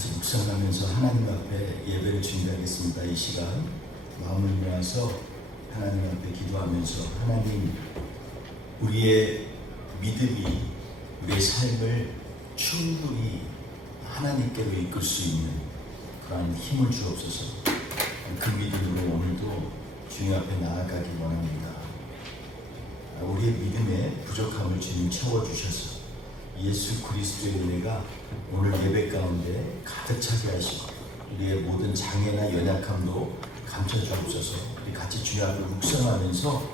같이 묵상하면서 하나님 앞에 예배를 준비하겠습니다. 이 시간 마음을 모아서 하나님 앞에 기도하면서 하나님, 우리의 믿음이 우리의 삶을 충분히 하나님께로 이끌 수 있는 그러한 힘을 주옵소서. 그 믿음으로 오늘도 주님 앞에 나아가기 원합니다. 우리의 믿음의 부족함을 주님 채워주셔서 예수 그리스도의 은혜가 오늘 예배 가운데 가득 차게 하시고 우리의 모든 장애나 연약함도 감춰주옵소서. 우리 같이 주님 앞에 묵상하면서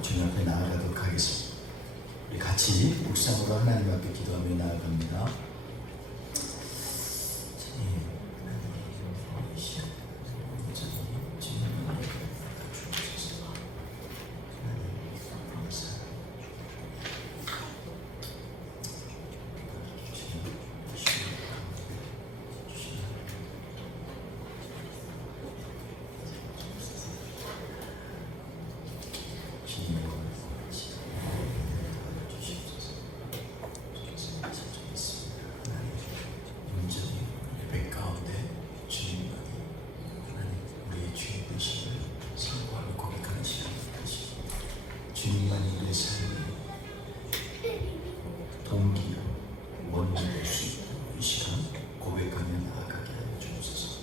주님 앞에 나아가도록 하겠습니다. 우리 같이 묵상으로 하나님 앞에 기도하며 나아갑니다. 주님만이 우리의 삶의 동기요 원인이 될 수 있도록 이 시간 고백하며 나아가게 하여 주옵소서.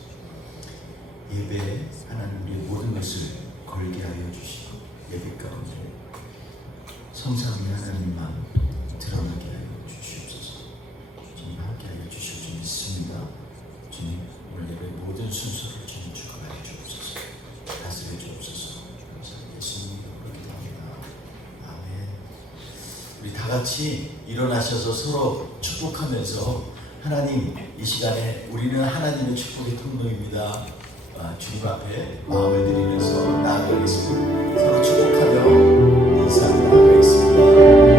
예배에 하나님 우리의 모든 것을 걸게 하여 주시고 예배 가운데 성삼위 하나님만 드러나게 하여 주시옵소서. 주님 함께 하여 주실 줄 믿습니다. 주님 오늘 예배 모든 순서를 주님 주관하여 주옵소서. 다스려 주옵소서. 예수님 우리 다 같이 일어나셔서 서로 축복하면서 하나님, 이 시간에 우리는 하나님의 축복의 통로입니다. 주님 앞에 마음을 드리면서 나아가겠습니다. 서로 축복하며 인사하며 나아가겠습니다.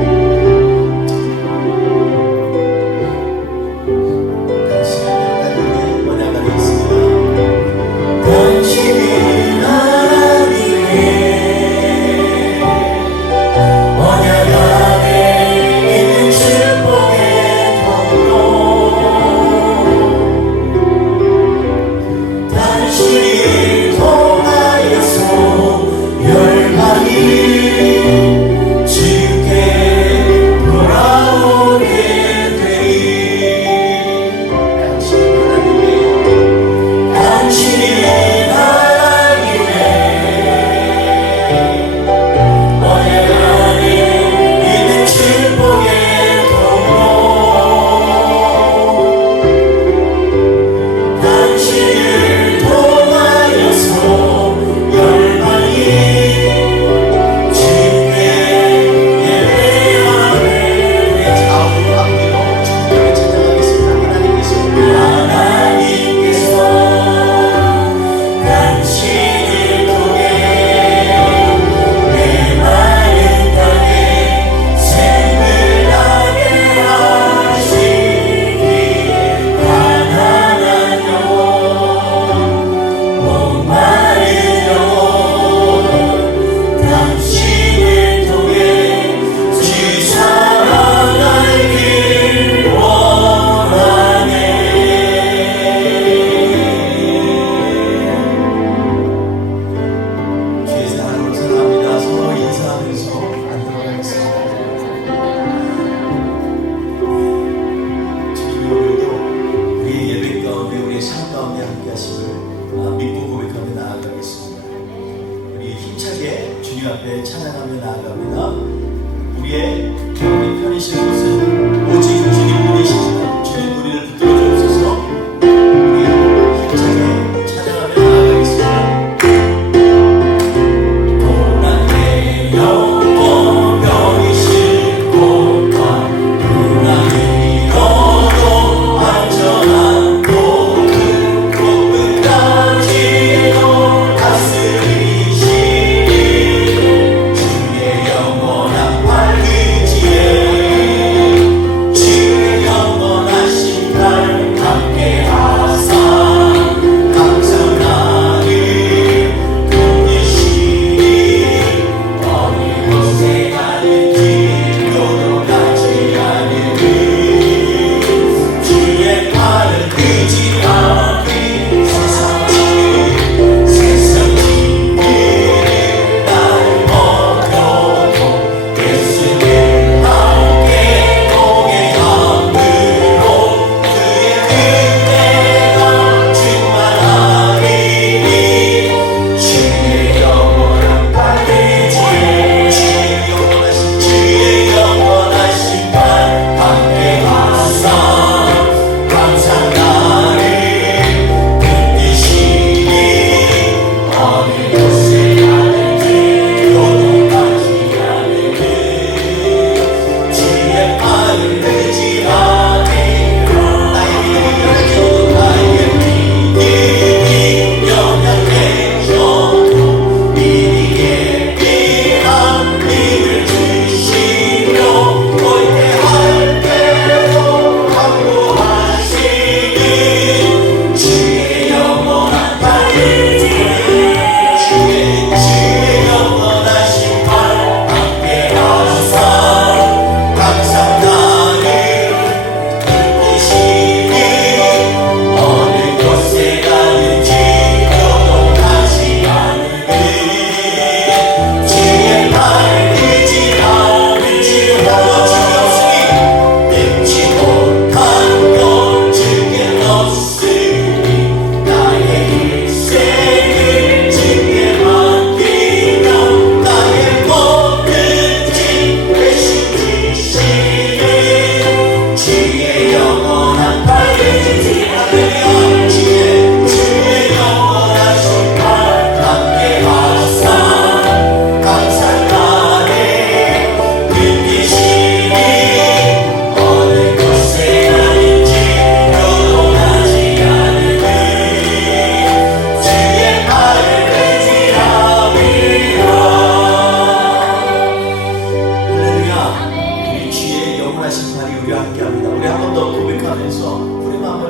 영원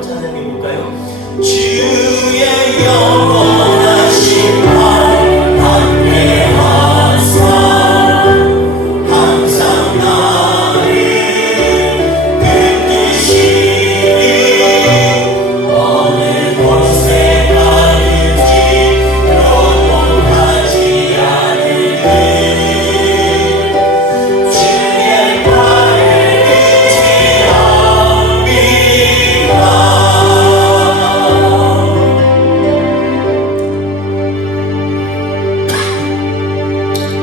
찬양해 볼까요? 주의 영원하신 발 안내하사 항상 나를 붙드시니 어느 곳에 가든지 요동하지 않으니 주의 팔을 의지합니다.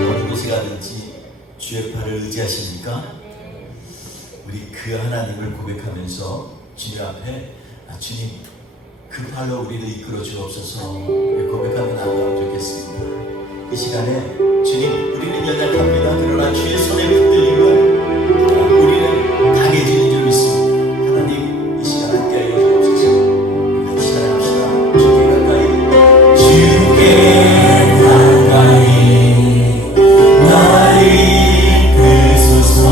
어느 곳에 가든지 주의 팔을 의지하십니까? 우리 그 하나님을 고백하면서 주님 앞에 주님 그 팔로 우리를 이끌어 주옵소서 고백하며 나아가면 좋겠습니다. 이 시간에 주님 우리는 연약합니다. 그러나 주의 손에 붙들리면 우리는 강해지는 줄 믿습니다. 하나님 이 시간 함께하여 주옵소서. 같이 찬양합시다. 주께 가까이 주께 가까이 나를 이끄소서.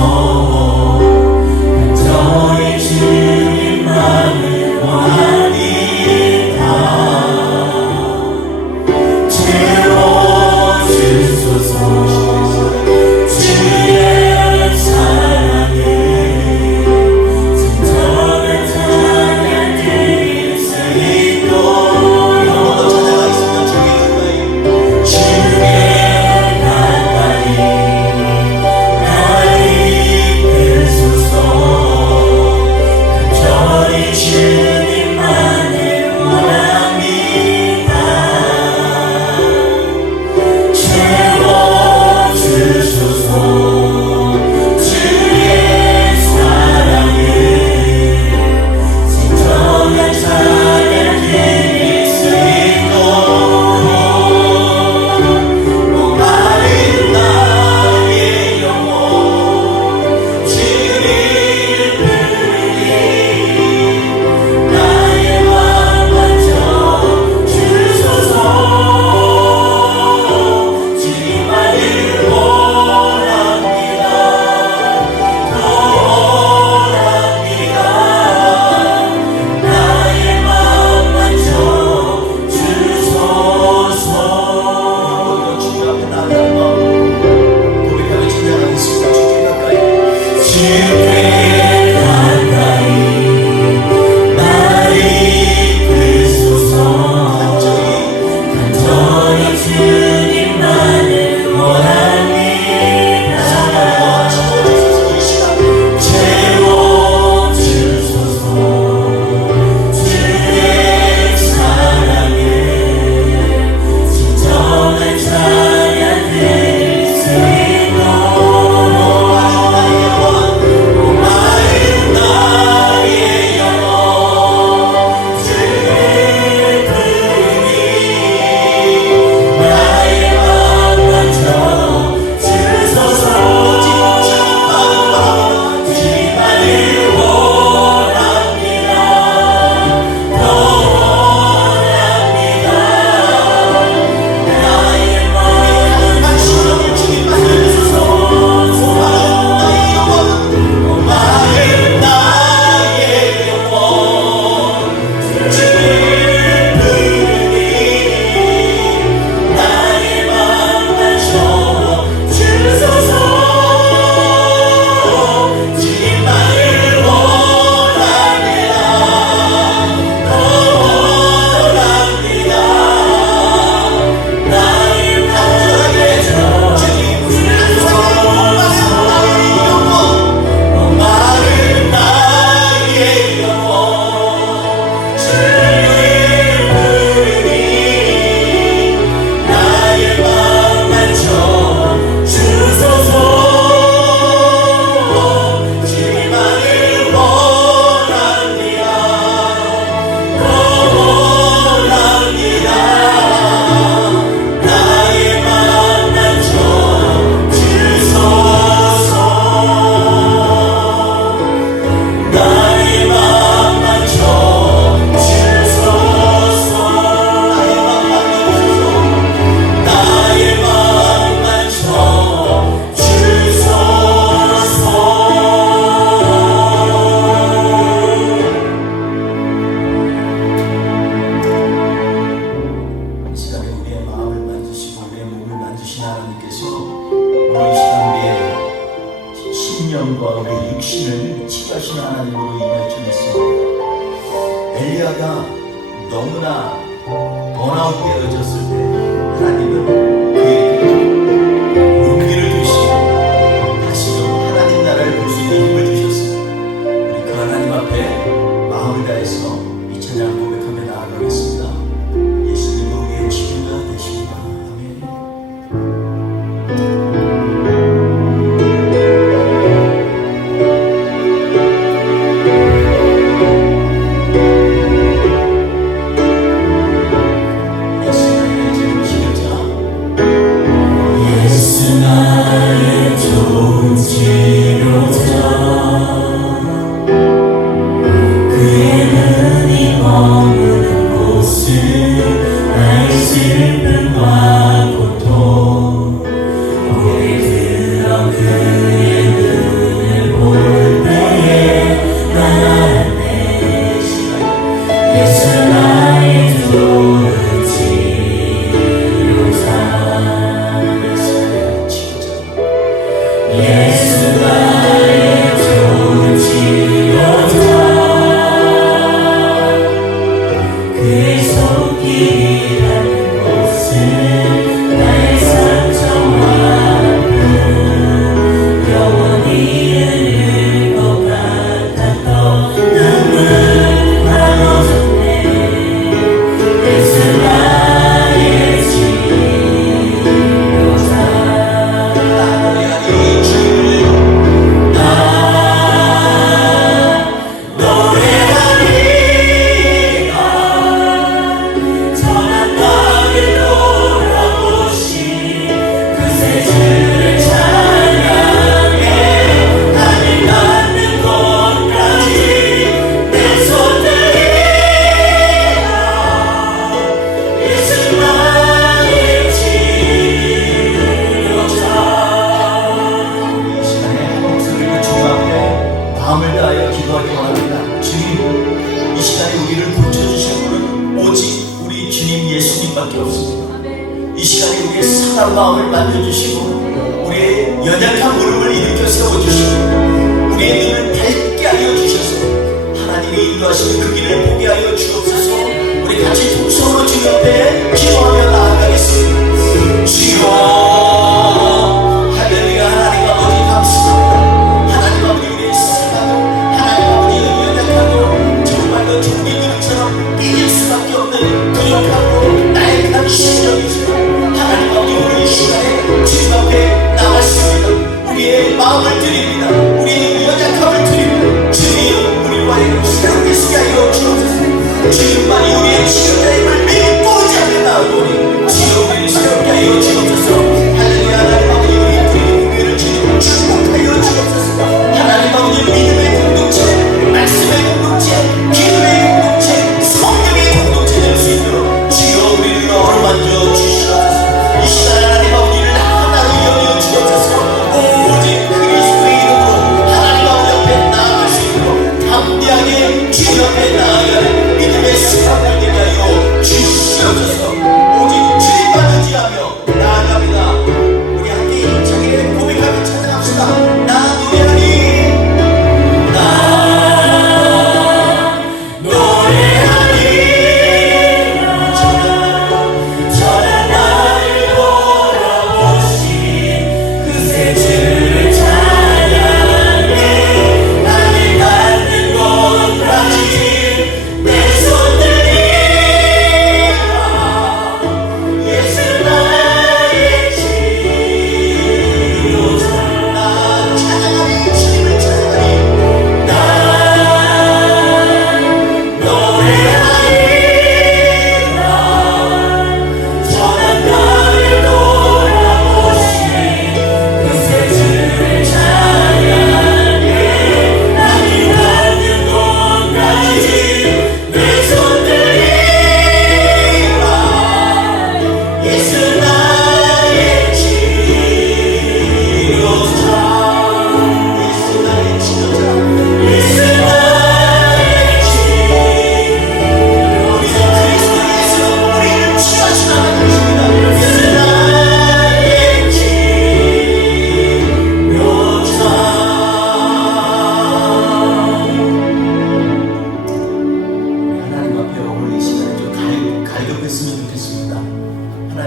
저희 주님만을 원합니다. 채워주소서. 주의 사랑을 진정한 찬양 드릴 수 있도록 한번 더 찬양하겠습니다. 주께 가까이 나를 이끄소서. 저희 주님만을 원합니다. 채워주소서. 주의 사랑을 진정한 찬양 드릴 수 있도록 목마른 나의 영혼 주를 부르니 나의 맘 만져 주소서. 주님만을 원합니다. 더 원합니다. 나의 맘 만져 주소서. 주님 앞에 나아가는 마음으로 고백하며 찬양하겠습니다. 주께 가까이 주께 가까이 나를 이끄소서. 간절히 주님만을 원합니다. 채워주소서. 주의 사랑을 진정한 찬양 드릴 수 있도록 목마른 나의 영혼 주를 부르니 나의 맘 만져 주소서. 주님만을 원합니다. 더 원합니다. 나의 맘 만져 주소서. 목마른 나의 영혼 주를 부르니 나의 맘 만져 주소서. 주님만을 원합니다. 더 원합니다. 나의 간절하게 주님 부르소서. 목마른 나의 영혼 주를 부르니 나의 맘 만져 주소서. 주님만을 원합니다. 더 원합니다. 나의 맘 만져 주소서. 나의 맘 만져 주소서. 자기가 너무나 번아웃되어졌을 때 하나님은 그에게 용기를 주시고 다시 좀 하나님 나라를 볼 수 있는 힘을 주셨어요. 우리 그 하나님 앞에 마음을 다해서 이 찬양 고백하며 나아가겠습니다. 예수님은 우리의 치유가 되십니다. 아멘. 마음을 다하여 기도하기 원합니다. 주님, 이 시간에 우리를 고쳐주실 분은 오직 우리 주님 예수님밖에 없습니다. 이 시간에 우리의 상한 마음을 만져주시고 우리의 연약한 무릎을 일으켜 세워주시고 우리의 눈을 밝게 하여 주셔서 하나님이 인도하시는 그 길을 보게 하여 주옵소서. 우리 같이 통성으로 주님 앞에 기도하며 나아가겠습니다. 주여, 할렐루야. 하나님 아버지 감사합니다. 하나님 아버지 우리의 하나님 아버지의 연약하고 정말로 종기들처럼 삐질 수밖에 없는 부족하고 나약한 심령이지만 하나님 아버지 우리 이 시간에 주님 앞에 나왔습니다. 우리의 마음을 드립니다. 우리의 연약함을 드립니다. 주님, 우리와 새롭게 쓰게 하여 주옵소서. 주님만이 우리의 치유자 힘을 믿고자 하며 나오니 주여 우리를 새롭게 하여 주옵소서. 할렐루야. 하나님 아버지 우리의 교회를 주님 축복하여 주옵소서. 하나님 아버지 믿음의 공동체, 말씀의 공동체, 기도의 공동체, 성령의 공동체 될 수 있도록 주여 우리를 어루만져 주시옵소서. 이 시간 하나님 아버지를 하나로 여겨 주옵소서. 오직 그리스도의 이름으로 하나님 아버지 앞에 나아갈 수 있도록 담대하게 주님 앞에 나아가는 믿음의 사람들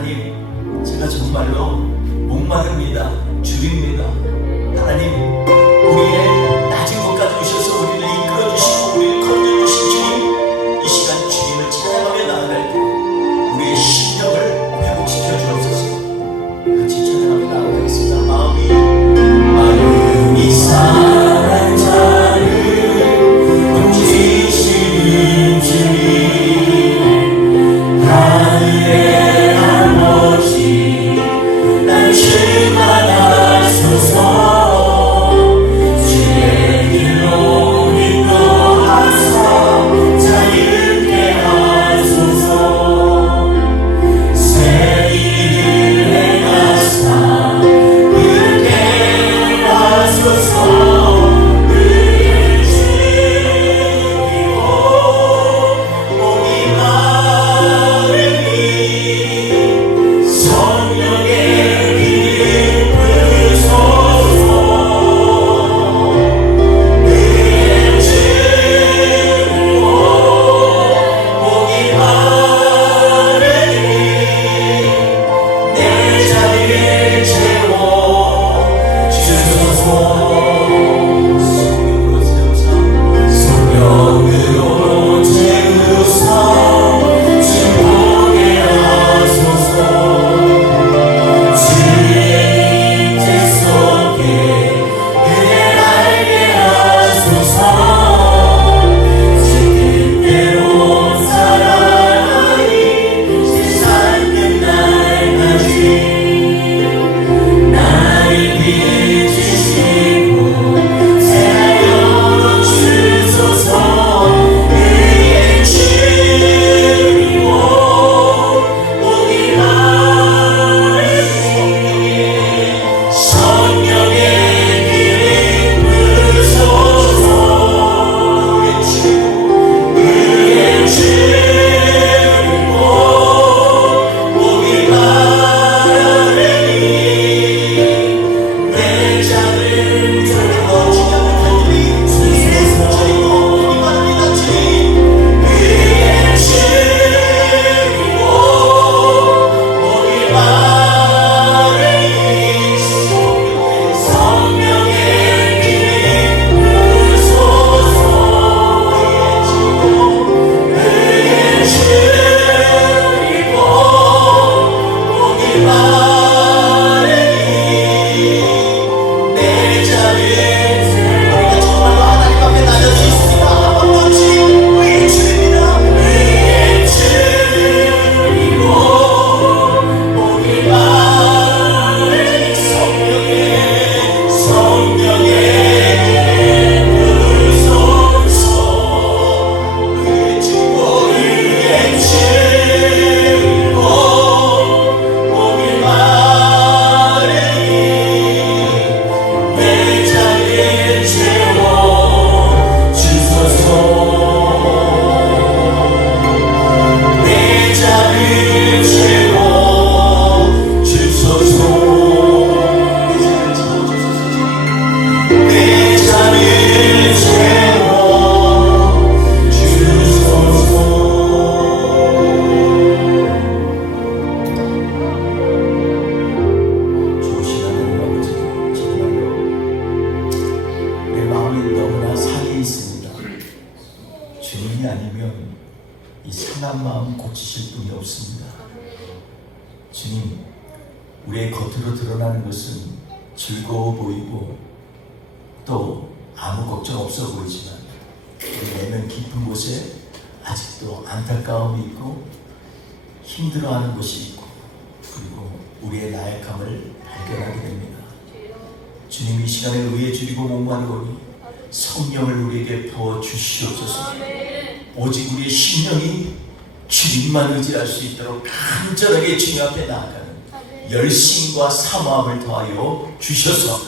하나님, 제가 정말로 목마릅니다. 주입니다. 하나님, 우리의 낮은 곳까지 오셔서 우리를 이끌어주시고 우리를 건져주신 주님, 이 시간 주님을 찬양하며 나아갈 때 우리의 심령을 회복시켜 주옵소서. 같이 찬양하며 나아가겠습니다. 마음이 상한 자를 건지시는 주님, 하늘의 아버지, 날 충만하소서. 주님, 우리의 겉으로 드러나는 것은 즐거워 보이고 또 아무 걱정 없어 보이지만 우리 내면 깊은 곳에 아직도 안타까움이 있고 힘들어하는 것이 있고 그리고 우리의 나약함을 발견하게 됩니다. 주님, 이 시간에 의에 주리고 목마르오니 성령을 우리에게 부어주시옵소서. 오직 우리의 심령이 주님만 의지할 수 있도록 간절하게 주님 앞에 나아가는 열심과 사모함을 더하여 주셔서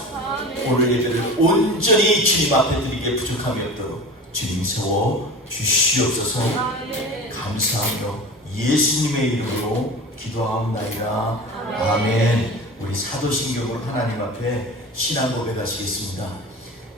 오늘 예배를 온전히 주님 앞에 드리기에 부족함이 없도록 주님 세워 주시옵소서. 감사하며 예수님의 이름으로 기도하옵나이다. 아멘. 우리 사도신경으로 하나님 앞에 신앙 고백하시겠습니다.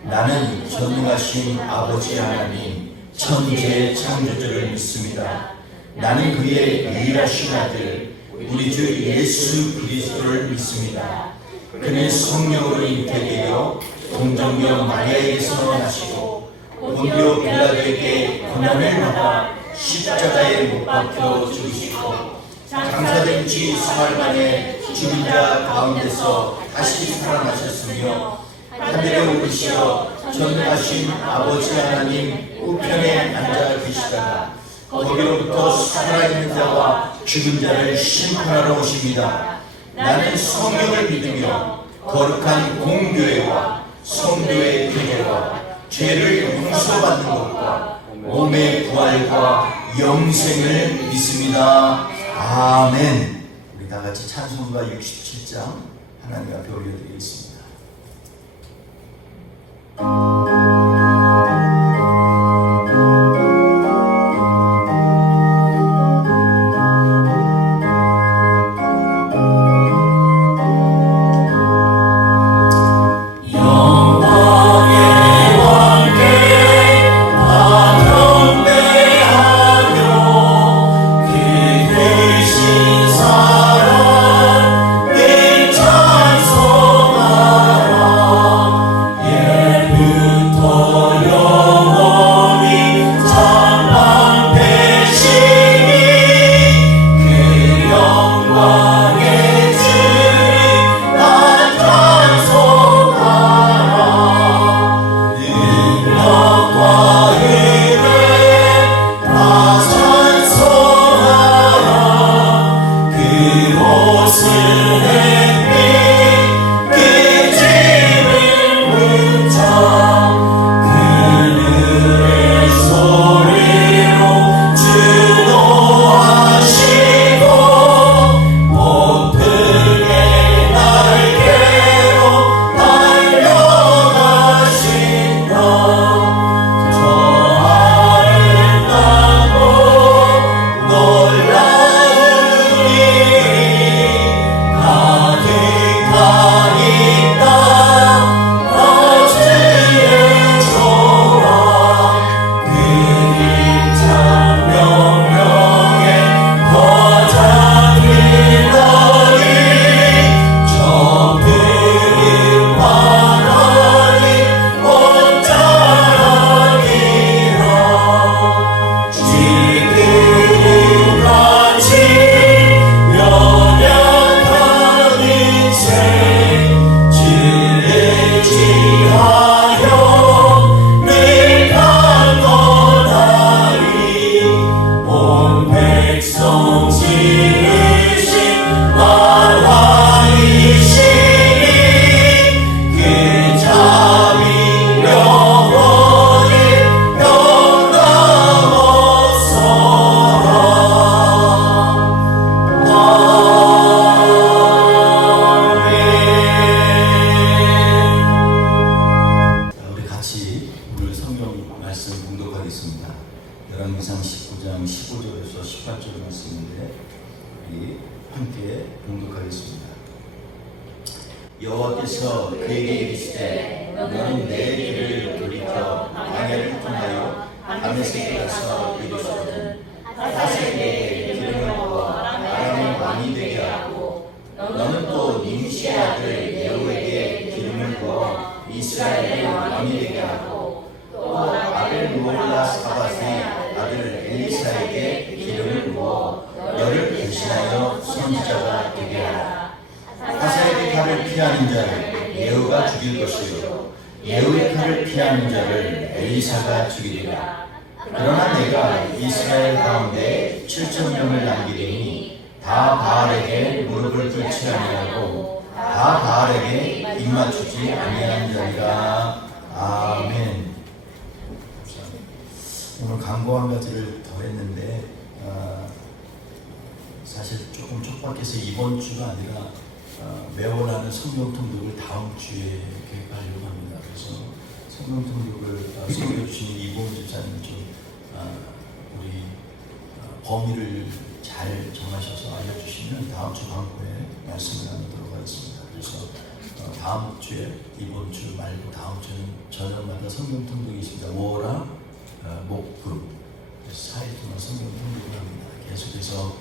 나는 전능하신 아버지 하나님 천재 창조주를 믿습니다. 나는 그의 유일하신 아들 우리 주 예수 그리스도를 믿습니다. 그는 성령으로 잉태되어 동정녀 마리아에게서 나시고 본디오 빌라도에게 고난을 받아 십자가에 못 박혀 죽으시고 장사된 지 사흘 만에 죽은 자 가운데서 다시 살아나셨으며 하늘에 오르시어 전능하신 아버지 하나님 우편에 앉아 계시다가 거기로부터 살아있는 자와 죽은 자를 심판하러 오십니다. 나는 성령을 믿으며 거룩한 공교회와 성도의 교제와 죄를 용서받는 것과 몸의 부활과 영생을 믿습니다. 아멘. 우리 다 같이 찬송가 67장 하나님 앞에 올려드리겠습니다. 열왕기상 19장 15절에서 18절 말씀인데 우리 함께 봉독하겠습니다. 여호와께서 그에게 이르시되 너는 내 길을 돌이켜 광야를 통하여 다메섹에 가서 이르시거든 하사엘에게 기름을 부어 아람의 왕이 되게 하고 너는 또 님시의 아들 예후에게 기름을 부어 이스라엘의 왕이 되게 하고 또 아벨 무홀라 사밧의 아들 엘리사에게 기름을 부어 너를 대신하여 선지자가 되게 하라. 하사엘의 칼을 피하는 자를 예후가 죽일 것이요 예후의 칼을 피하는 자를 엘리사가 죽이리라. 그러나 내가 이스라엘 가운데 7,000명을 남기리니 다 바알에게 무릎을 꿇지 아니하고 다 바알에게 입맞추지 아니하는 자리라. 아멘. 오늘 광고 한 가지를 더 했는데 사실 조금 촉박해서 이번 주가 아니라 매월 하는 성경 통독을 다음 주에 계획하려고 합니다. 그래서 성경 통독을 섬겨주신 이보은 집사님 좀 우리 범위를 잘 정하셔서 알려주시면 다음 주 광고에 말씀을 나누도록 하겠습니다. 그래서 다음 주에 이번 주 말고 다음 주는 저녁마다 성경 통독이 있습니다. 모어랑 목금 4일 동안 성경 통독을 합니다. 계속해서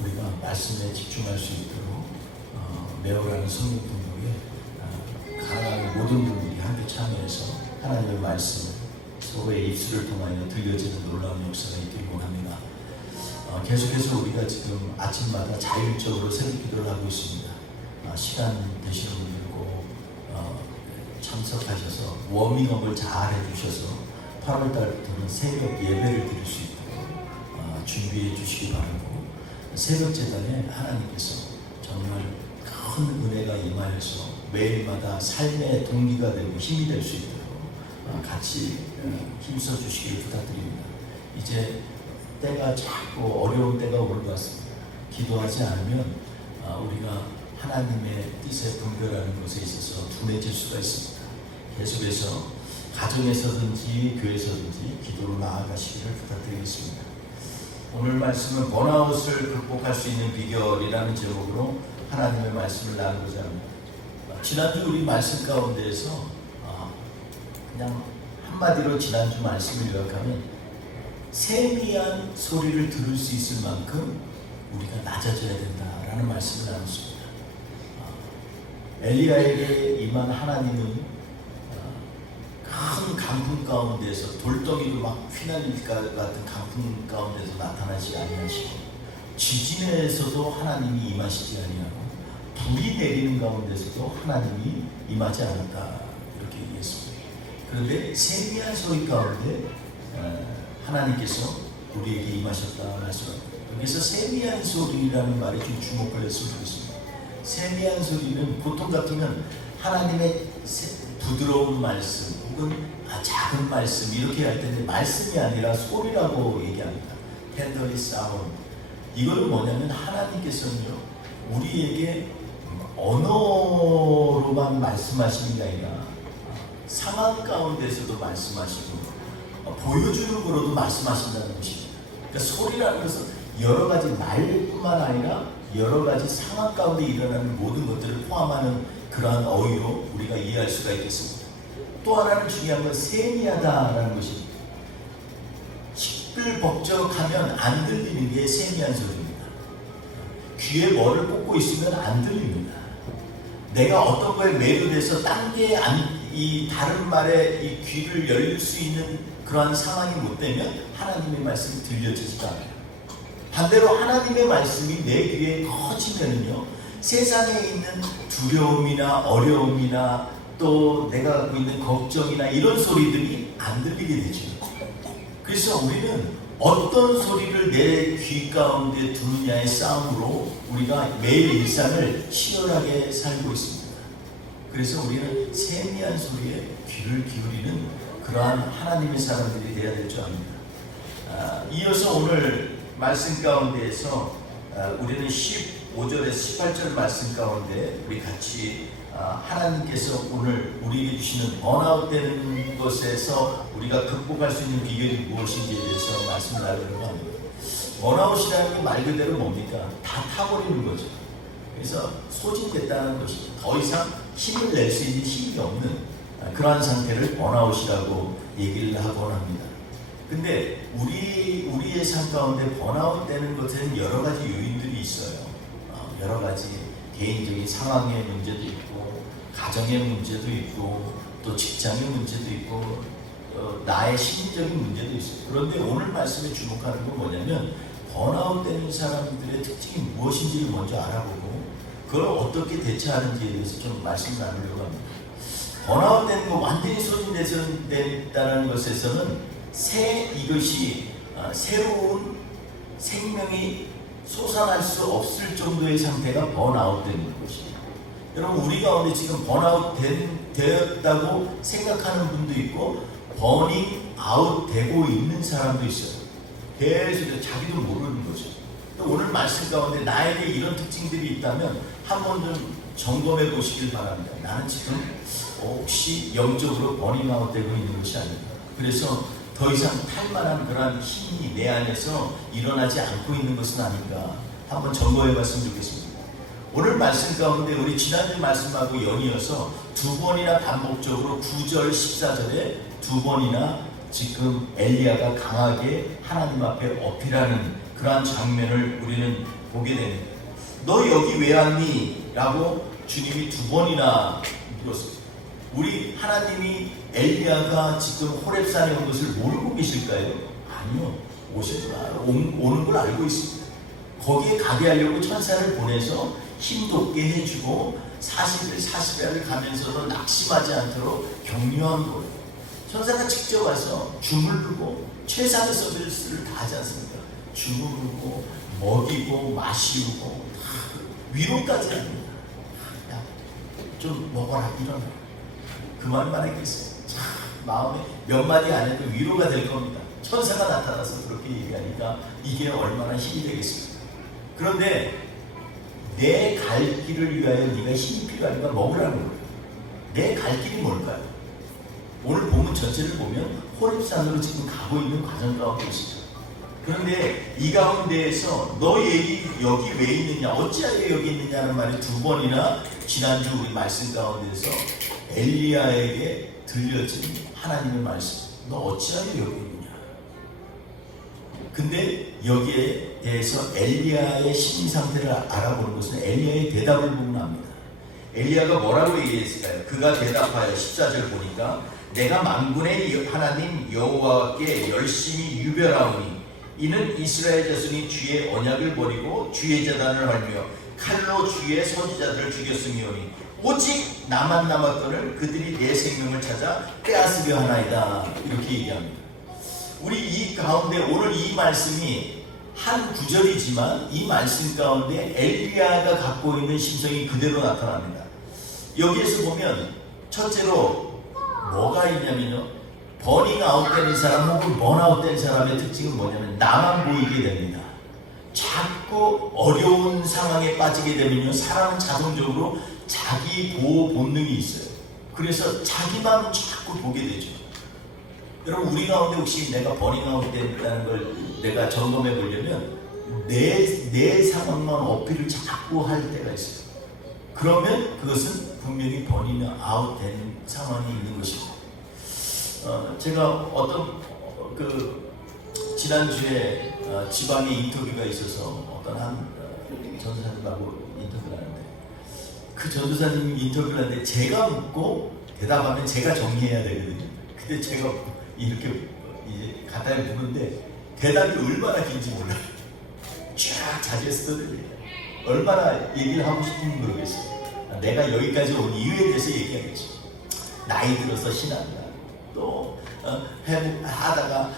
우리가 말씀에 집중할 수 있도록 매우라는 성령 공동에 가능한 모든 분들이 함께 참여해서 하나님의 말씀을 서로의 입술을 통하여 들려지는 놀라운 역사가 있기를 원합니다. 계속해서 우리가 지금 아침마다 자율적으로 새벽 기도를 하고 있습니다. 시간 되시는 분들 꼭 참석하셔서 워밍업을 잘 해주셔서 8월달부터는 새벽 예배를 드릴 수 있도록 준비해 주시기 바라고, 새벽 재단에 하나님께서 정말 큰 은혜가 임하여서 매일마다 삶의 동기가 되고 힘이 될 수 있도록 같이 힘써 주시기를 부탁드립니다. 이제 때가 자꾸 어려운 때가 오는 것 같습니다. 기도하지 않으면 우리가 하나님의 뜻에 분별하는 것에 있어서 둔해질 수가 있습니다. 계속해서 가정에서든지 교회에서든지 기도로 나아가시기를 부탁드리겠습니다. 오늘 말씀은 번아웃을 극복할 수 있는 비결이라는 제목으로 하나님의 말씀을 나누고자 합니다. 지난주 우리 말씀 가운데에서 그냥 한마디로 지난주 말씀을 요약하면 세미한 소리를 들을 수 있을 만큼 우리가 낮아져야 된다라는 말씀을 나눴습니다. 엘리야에게 임한 하나님은 큰 강풍 가운데서 돌덩이로 막 휘날릴 것 같은 강풍 가운데서 나타나지 아니하시고, 지진에서도 하나님이 임하시지 아니하고, 불이 내리는 가운데서도 하나님이 임하지 않았다, 이렇게 얘기했습니다. 그런데 세미한 소리 가운데 하나님께서 우리에게 임하셨다 말씀합니다. 여기서 세미한 소리라는 말에 좀 주목을 했으면 좋겠습니다. 세미한 소리는 보통 같으면 하나님의 부드러운 말씀 혹은 작은 말씀 이렇게 할 텐데, 말씀이 아니라 소리라고 얘기합니다. 텐더리 사운드. 이건 뭐냐면 하나님께서는요 우리에게 언어로만 말씀하시는 게 아니라 상황 가운데서도 말씀하시고 보여주는 거로도 말씀하신다는 것입니다. 그러니까 소리라는 것은 여러 가지 말뿐만 아니라 여러 가지 상황 가운데 일어나는 모든 것들을 포함하는 그러한 어휘로 우리가 이해할 수가 있겠습니다. 또 하나는 중요한 건 세미하다라는 것입니다. 시끌벅적하면 안 들리는 게 세미한 소리입니다. 귀에 뭐를 꽂고 있으면 안 들립니다. 내가 어떤 거에 매료돼서 딴 게 이 다른 말에 이 귀를 열릴 수 있는 그러한 상황이 못 되면 하나님의 말씀이 들려지지가 않아요. 반대로 하나님의 말씀이 내 귀에 커지면은요, 세상에 있는 두려움이나 어려움이나 또 내가 갖고 있는 걱정이나 이런 소리들이 안 들리게 되죠. 그래서 우리는 어떤 소리를 내 귀 가운데 두느냐의 싸움으로 우리가 매일 일상을 치열하게 살고 있습니다. 그래서 우리는 세미한 소리에 귀를 기울이는 그러한 하나님의 사람들이 되어야 될 줄 압니다. 이어서 오늘 말씀 가운데에서 우리는 15절에서 18절 말씀 가운데 우리 같이 하나님께서 오늘 우리에게 주시는 번아웃 되는 것에서 우리가 극복할 수 있는 비결이 무엇인지에 대해서 말씀을 나누려고 합니다. 번아웃이라는 게 말 그대로 뭡니까? 다 타버리는 거죠. 그래서 소진됐다는 것이 더 이상 힘을 낼 수 있는 힘이 없는 그러한 상태를 번아웃이라고 얘기를 하곤 합니다. 근데 우리의 삶 가운데 번아웃 되는 것에는 여러 가지 요인들이 있어요. 여러 가지 개인적인 상황의 문제도 있고, 가정의 문제도 있고, 또 직장의 문제도 있고, 나의 심리적인 문제도 있어요. 그런데 오늘 말씀에 주목하는 건 뭐냐면, 번아웃 되는 사람들의 특징이 무엇인지를 먼저 알아보고 그걸 어떻게 대처하는지에 대해서 좀 말씀을 나누려고 합니다. 번아웃 되는 거 완전히 소진됐다는 것에서는 이것이 새로운 생명이 솟아날 수 없을 정도의 상태가 번아웃 되는 것이에요. 여러분, 우리 가운데 지금 번아웃 되었다고 생각하는 분도 있고 버닝 아웃 되고 있는 사람도 있어요. 계속 자기도 모르는 거죠. 오늘 말씀 가운데 나에게 이런 특징들이 있다면 한 번 좀 점검해 보시길 바랍니다. 나는 지금 혹시 영적으로 버닝 아웃 되고 있는 것이 아닌가. 그래서 더 이상 탈만한 그러한 힘이 내 안에서 일어나지 않고 있는 것은 아닌가. 한번 점검해 봤으면 좋겠습니다. 오늘 말씀 가운데 우리 지난주 말씀하고 연이어서 두 번이나 반복적으로 9절 14절에 두 번이나 지금 엘리야가 강하게 하나님 앞에 어필하는 그러한 장면을 우리는 보게 됩니다. 너 여기 왜 왔니? 라고 주님이 2번이나 물었어요. 우리 하나님이 엘리야가 지금 호렙산에 온 것을 모르고 계실까요? 아니요. 오는 걸 알고 있습니다. 거기에 가게 하려고 천사를 보내서 힘돋게 해주고 40일 40야를 가면서도 낙심하지 않도록 격려한 거예요. 천사가 직접 와서 주물르고 최상의 서비스를 다 하지 않습니까? 주물르고 먹이고 마시고 다 위로까지 합니다. 야, 좀 먹어라, 일어나. 그 말만 했겠어요. 참 마음에 몇 마디 안 해도 위로가 될 겁니다. 천사가 나타나서 그렇게 얘기하니까 이게 얼마나 힘이 되겠습니까? 그런데 내 갈 길을 위하여 네가 힘이 필요하니까 먹으라는 거예요. 내 갈 길이 뭘까요? 오늘 본문 전체를 보면 호렙산으로 지금 가고 있는 과정 가운데 있습니다. 그런데 이 가운데에서 너 여기 왜 있느냐, 어찌하여 여기 있느냐는 말이 2번이나 지난주 우리 말씀 가운데서 엘리야에게 들려진 하나님의 말씀, 너 어찌하여 여기 있느냐. 근데 여기에 대해서 엘리야의 심리 상태를 알아보는 것은 엘리야의 대답을 보면 압니다. 엘리야가 뭐라고 얘기했을까요? 그가 대답하여 14절 보니까 내가 만군의 하나님 여호와께 열심히 유별하오니 이는 이스라엘 자손이 주의 언약을 버리고 주의 제단을 헐며 칼로 주의 선지자들을 죽였음이오니 오직 나만 남았거늘 그들이 내 생명을 찾아 빼앗으려 하나이다. 이렇게 얘기합니다. 우리 이 가운데 오늘 이 말씀이 한 구절이지만 이 말씀 가운데 엘리야가 갖고 있는 심성이 그대로 나타납니다. 여기에서 보면 첫째로 뭐가 있냐면요, 버닝 아웃되는 사람 혹은 번아웃된 사람의 특징은 뭐냐면 나만 보이게 됩니다. 자꾸 어려운 상황에 빠지게 되면요, 사람은 자동적으로 자기 보호 본능이 있어요. 그래서 자기만 자꾸 보게 되죠. 여러분, 우리 가운데 혹시 내가 버닝아웃 됐다는 걸 내가 점검해 보려면 내 상황만 어필을 자꾸 할 때가 있어요. 그러면 그것은 분명히 버닝아웃 된 상황이 있는 것입니다. 제가 어떤 지난주에 지방에 인터뷰가 있어서 어떤 한 전도사님하고 인터뷰를 하는데 그 전도사님이 인터뷰를 하는데 제가 묻고 대답하면 제가 정리해야 되거든요. 근데 제가 이렇게 이제 가다에 묻는데 대답이 얼마나 긴지 몰라요. 쫙 자제해서 얼마나 얘기를 하고 싶은지 모르겠어요. 내가 여기까지 온 이유에 대해서 얘기하겠지. 나이 들어서 신앙이다. 또 하다가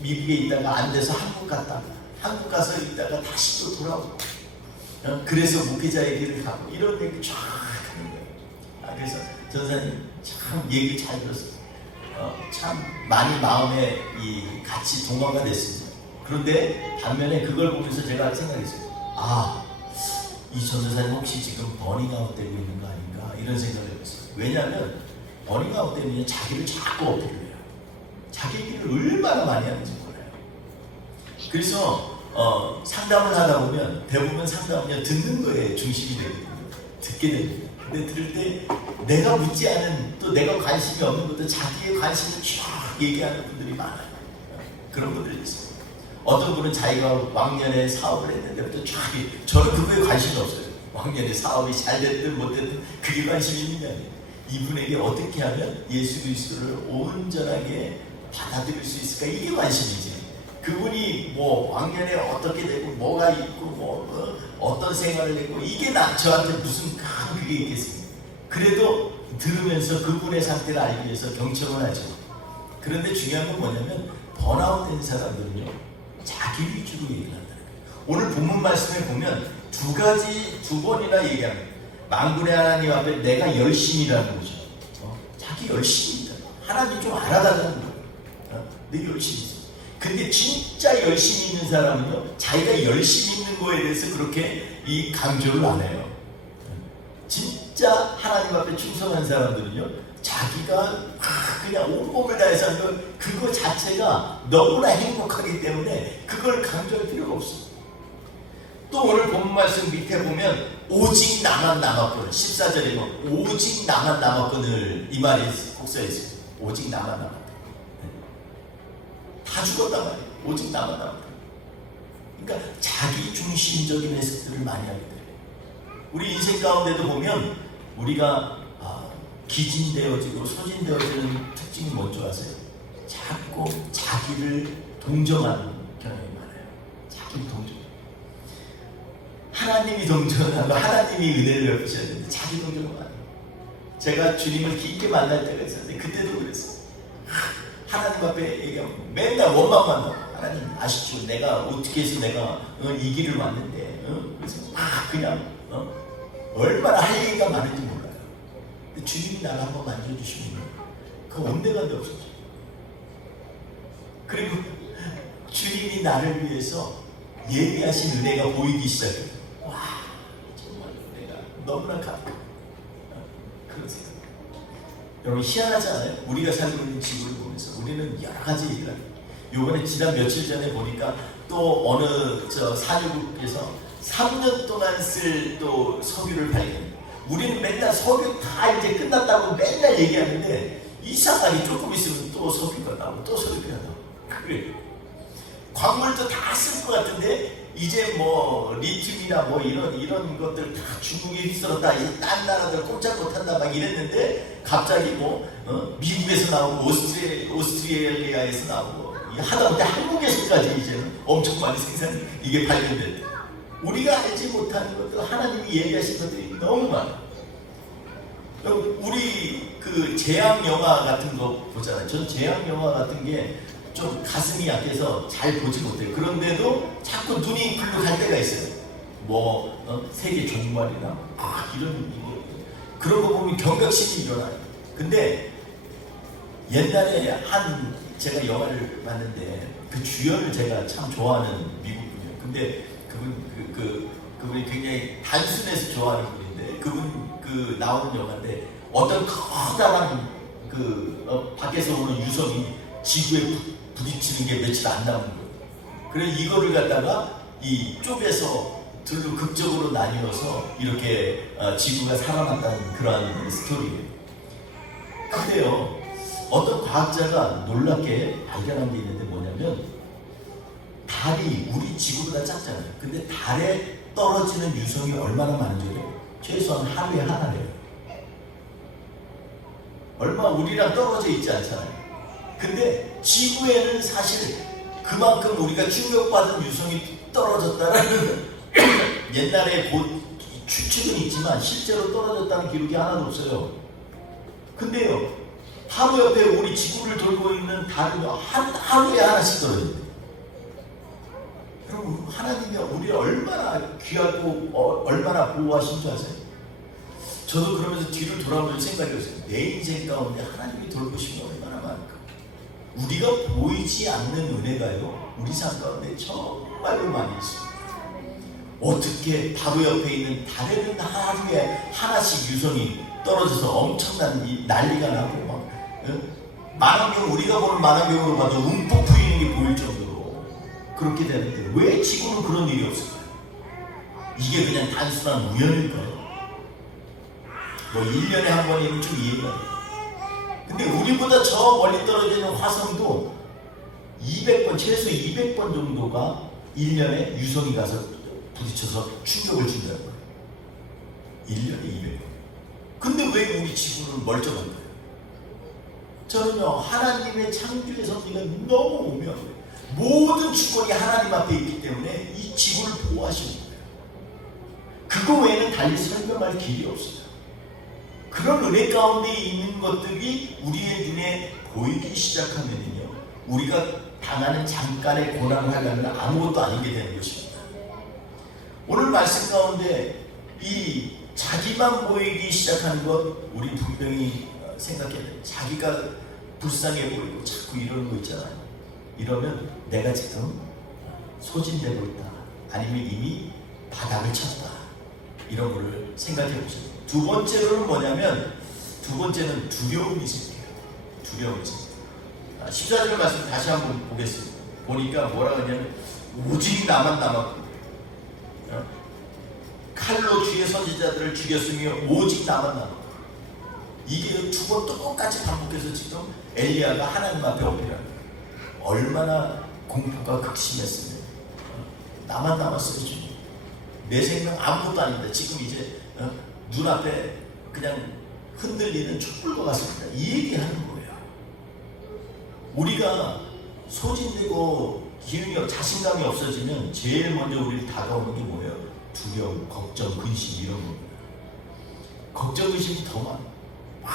미국에 있다가 안 돼서 한국 갔다가 한국 가서 있다가 다시 또 돌아오고 그래서 목회자의 길을 가고 이런 얘기 쫙 하는 거예요. 그래서 전사님 참 얘기 잘 들었어요. 참 많이 마음에 같이 동화가 됐습니다. 그런데 반면에 그걸 보면서 제가 생각했어요. 이 전도사님 혹시 지금 버닝아웃 되고 있는 거 아닌가 이런 생각을 해봤어요. 왜냐하면 버닝아웃 때문에 자기를 자꾸 어필을 해요. 자기 얘기를 얼마나 많이 하는지 몰라요. 그래서 상담을 하다 보면 대부분 상담은 듣는 거에 중심이 되거든요. 듣게 됩니다. 근데 들을 때 내가 묻지 않은 또 내가 관심이 없는 것도 자기의 관심을 쫙 얘기하는 분들이 많아요. 그런 분들이 있어요. 어떤 분은 자기가 왕년에 사업을 했는데부터 쫙 저는 그거에 관심이 없어요. 왕년에 사업이 잘 됐든 못 됐든 그게 관심이 있는 게 아니에요. 이분에게 어떻게 하면 예수 그리스도를 온전하게 받아들일 수 있을까, 이게 관심이지. 그분이 뭐 왕년에 어떻게 되고 뭐가 있고 어떤 생활을 했고 이게 저한테 무슨 큰 그게 있겠습니까? 그래도 들으면서 그분의 상태를 알기 위해서 경청을 하죠. 그런데 중요한 건 뭐냐면 번아웃된 사람들은요 자기 위주로 얘기를 한다는 거예요. 오늘 본문 말씀에 보면 두 번이나 얘기합니다. 만군의 하나님 앞에 내가 열심이라는 거죠. 자기 열심입니다. 하나님 좀 알아달라는 거예요. 내 열심히 있어. 근데 진짜 열심히 있는 사람은요 자기가 열심히 있는 거에 대해서 그렇게 강조를 안 해요. 진짜 하나님 앞에 충성한 사람들은요 자기가 그냥 온몸을 다해서 하는 거 그거 자체가 너무나 행복하기 때문에 그걸 강조할 필요가 없어요. 또 오늘 본문 말씀 밑에 보면 오직 나만 남았거늘 14절에 보면 오직 나만 남았거늘 이 말이 꼭 써있어요. 오직 나만 남았거늘 다 죽었단 말이에요. 오직 나만 남았거늘 그러니까 자기 중심적인 해석들을 많이 하게 돼요. 우리 인생 가운데도 보면 우리가 기진되어지고 소진되어지는 특징이 뭔지 아세요? 자꾸 자기를 동정하는 경향이 많아요. 자기를 동정. 하나님이 동정하고 하나님이 은혜를 베푸셔야 되는데 자기 동정을 많이 해요. 제가 주님을 깊게 만날 때가 있었는데 그때도 그랬어요. 하나님 앞에 얘기하면 맨날 원망만 하고, 하나님 아시죠? 내가 어떻게 해서 내가 이 길을 왔는데 그래서 그냥 얼마나 할 얘기가 많은지 몰라요. 근데 주님이 나를 한번 만져주시면 그 온데간데 없어져. 그리고 주님이 나를 위해서 예비하신 은혜가 보이기 시작해요. 와, 정말 은혜가 너무나 감사해요. 그런 생각. 여러분 희한하지 않아요? 우리가 살고 있는 지구를 보면서 우리는 여러 가지 얘기를 합니다. 요번에 지난 며칠 전에 보니까 또 어느 산유국에서 3년 동안 쓸 또 석유를 발견해요. 우리는 맨날 석유 다 이제 끝났다고 맨날 얘기하는데 이상하게 조금 있으면 또 석유가 나오고 또 석유가 나오고 그래요. 광물도 다 쓸 것 같은데 이제 뭐 리튬이나 뭐 이런 것들 다 중국에 휩쓸었다, 이제 딴 나라들 꼼짝 못한다 막 이랬는데 갑자기 뭐 미국에서 나오고 오스트레일리아에서 나오고 하다못해 한국에서까지 이제는 엄청 많이 생산이 이게 발견됐다. 우리가 알지 못하는 것들, 하나님이 얘기하신 것들이 너무 많아. 우리 그 재앙 영화 같은 거 보잖아요. 전 재앙 영화 같은 게 좀 가슴이 약해서 잘 보지 못해요. 그런데도 자꾸 눈이 글로 갈 때가 있어요. 뭐 세계 종말이나 이런 그런 거 보면 경각심이 일어나요. 근데 옛날에 제가 영화를 봤는데 그 주연을 제가 참 좋아하는 미국 분이에요. 근데 그분이 굉장히 단순해서 좋아하는 분인데 그분 나오는 영화인데 어떤 커다란 밖에서 오는 유성이 지구에 부딪히는 게 며칠 안 남은 거예요. 그래서 이거를 갖다가 이 쪽에서 둘로 극적으로 나뉘어서 이렇게 지구가 살아났다는 그러한 스토리예요. 근데요, 어떤 과학자가 놀랍게 발견한 게 있는데 뭐냐면 달이 우리 지구보다 작잖아요. 근데 달에 떨어지는 유성이 얼마나 많은지요? 최소한 하루에 하나래요. 얼마 우리랑 떨어져 있지 않잖아요. 근데 지구에는 사실 그만큼 우리가 충격받은 유성이 떨어졌다라는 옛날에 추측은 있지만 실제로 떨어졌다는 기록이 하나도 없어요. 근데요, 바로 옆에 우리 지구를 돌고 있는 달은 하루에 하나씩 떨어져요. 여러분, 하나님이 우리를 얼마나 귀하고 얼마나 보호하신 줄 아세요? 저도 그러면서 뒤를 돌아보는 생각이 들었어요. 내 인생 가운데 하나님이 돌보신 게 얼마나 많을까. 우리가 보이지 않는 은혜가요, 우리 삶 가운데 정말로 많이 있습니다. 어떻게 바로 옆에 있는 달에는 하루에 하나씩 유성이 떨어져서 엄청난 난리가 나고 만원경, 우리가 보는 만원경으로 봐도 움푹 트이는 게 보일 정도로 그렇게 되는데 왜 지구는 그런 일이 없을까요? 이게 그냥 단순한 우연일까요? 뭐 1년에 한 번이면 좀 이해가 돼요. 근데 우리보다 저 멀리 떨어지는 화성도 200번, 최소 200번 정도가 1년에 유성이 가서 부딪혀서 충격을 준다는 거예요. 1년에 200번. 근데 왜 우리 지구는 멀쩡한 거예요? 저는요, 하나님의 창조의 섭리가 너무 오묘한 거예요. 모든 주권이 하나님 앞에 있기 때문에 이 지구를 보호하시는 거예요. 그거 외에는 달리 설명할 길이 없어요. 그런 은혜 가운데 있는 것들이 우리의 눈에 보이기 시작하면요, 우리가 당하는 잠깐의 고난을 하려면 아무것도 아닌 게 되는 것입니다. 오늘 말씀 가운데 이 자기만 보이기 시작하는 것, 우리 분명히 생각해야 돼요. 자기가 불쌍해 보이고 자꾸 이러는 거 있잖아요. 이러면 내가 지금 소진되고 있다, 아니면 이미 바닥을 쳤다, 이런 거를 생각해 보세요. 두 번째로는 뭐냐면, 두 번째는 두려움이 생겨요. 두려움이 생겨요. 14절 말씀 다시 한번 보겠습니다. 보니까 뭐라 그러냐면 오직 나만 남았고 칼로 주의 선지자들을 죽였으며 오직 나만 남았고. 이게 두 번 똑같이 반복해서 지금 엘리야가 하나님 앞에 엎드려요. 얼마나 공포가 극심했으면 나만 남았어요 주님. 내 생명 아무것도 아닙니다. 지금 이제 눈앞에 그냥 흔들리는 촛불과 같습니다. 이 얘기하는 거예요. 우리가 소진되고 기운이 자신감이 없어지면 제일 먼저 우리를 다가오는 게 뭐예요? 두려움, 걱정, 근심 이런 겁니다. 걱정, 근심이 더 많아. 막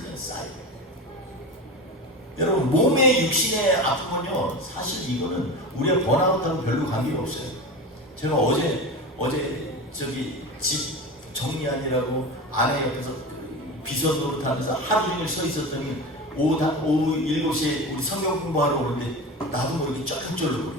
그냥 쌓여. 여러분 몸의 육신의 아픔은요 사실 이거는 우리가 번아웃하고 별로 관계가 없어요. 제가 어제 저기 집 정리하느라고 아내 옆에서 비서 노릇하면서 하루 종일 서 있었더니 오후 7시에 우리 성경 공부하러 오는데 나도 모르게 쩔쩔거려.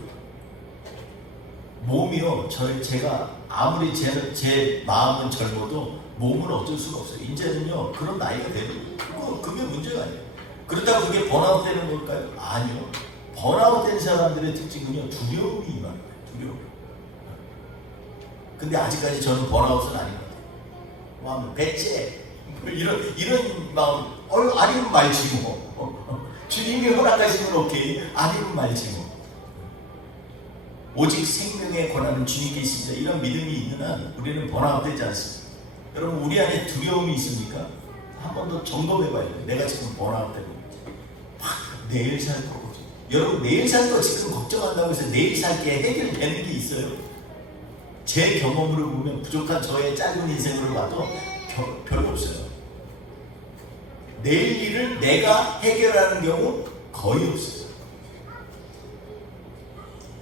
몸이요 제가 아무리 제 마음은 젊어도 몸은 어쩔 수가 없어요. 이제는요 그런 나이가 되면 그게 문제가 아니에요. 그렇다고 그게 번아웃 되는 걸까요? 아니요. 번아웃 된 사람들의 특징은요 두려움이 임하는 거예요. 두려움. 근데 아직까지 저는 번아웃은 아닌 것 같아요. 뭐 배째 이런 마음 아니면 말지 뭐. 주님이 허락하시면 오케이. 아니면 말지 뭐. 오직 생명의 권한은 주님께 있습니다. 이런 믿음이 있는 한 우리는 번아웃 되지 않습니다. 여러분 우리 안에 두려움이 있습니까? 한 번 더 점검해 봐야 돼요. 내가 지금 번아웃 되고 있는지. 내일 살 거고. 여러분 내일 살 거 지금 걱정한다고 해서 내일 살 게 해결되는 게 있어요? 제 경험으로 보면 부족한 저의 짧은 인생으로 봐도 별로 없어요. 내일 일을 내가 해결하는 경우 거의 없어요.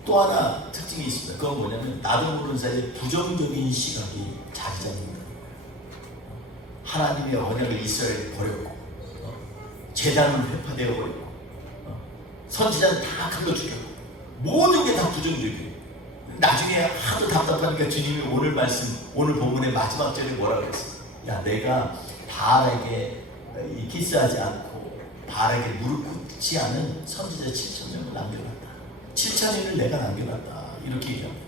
또 하나 특징이 있습니다. 그건 뭐냐면 나도 모르는 사이에 부정적인 시각이 자리 잡는 거예요. 하나님의 언약을 이스라엘에 버렸고 제단은 회파되어 버렸고 선지자는 다 칼로 죽였고 모든 게 다 부정적이에요. 나중에 하도 답답하니까 주님이 오늘 말씀 오늘 본문의 마지막 절에 뭐라 그랬어요? 야 내가 바알에게 키스하지 않고 바알에게 무릎 꿇지 않은 선지자 7,000명을 남겨놨다. 7,000인을 내가 남겨놨다. 이렇게 얘기합니다.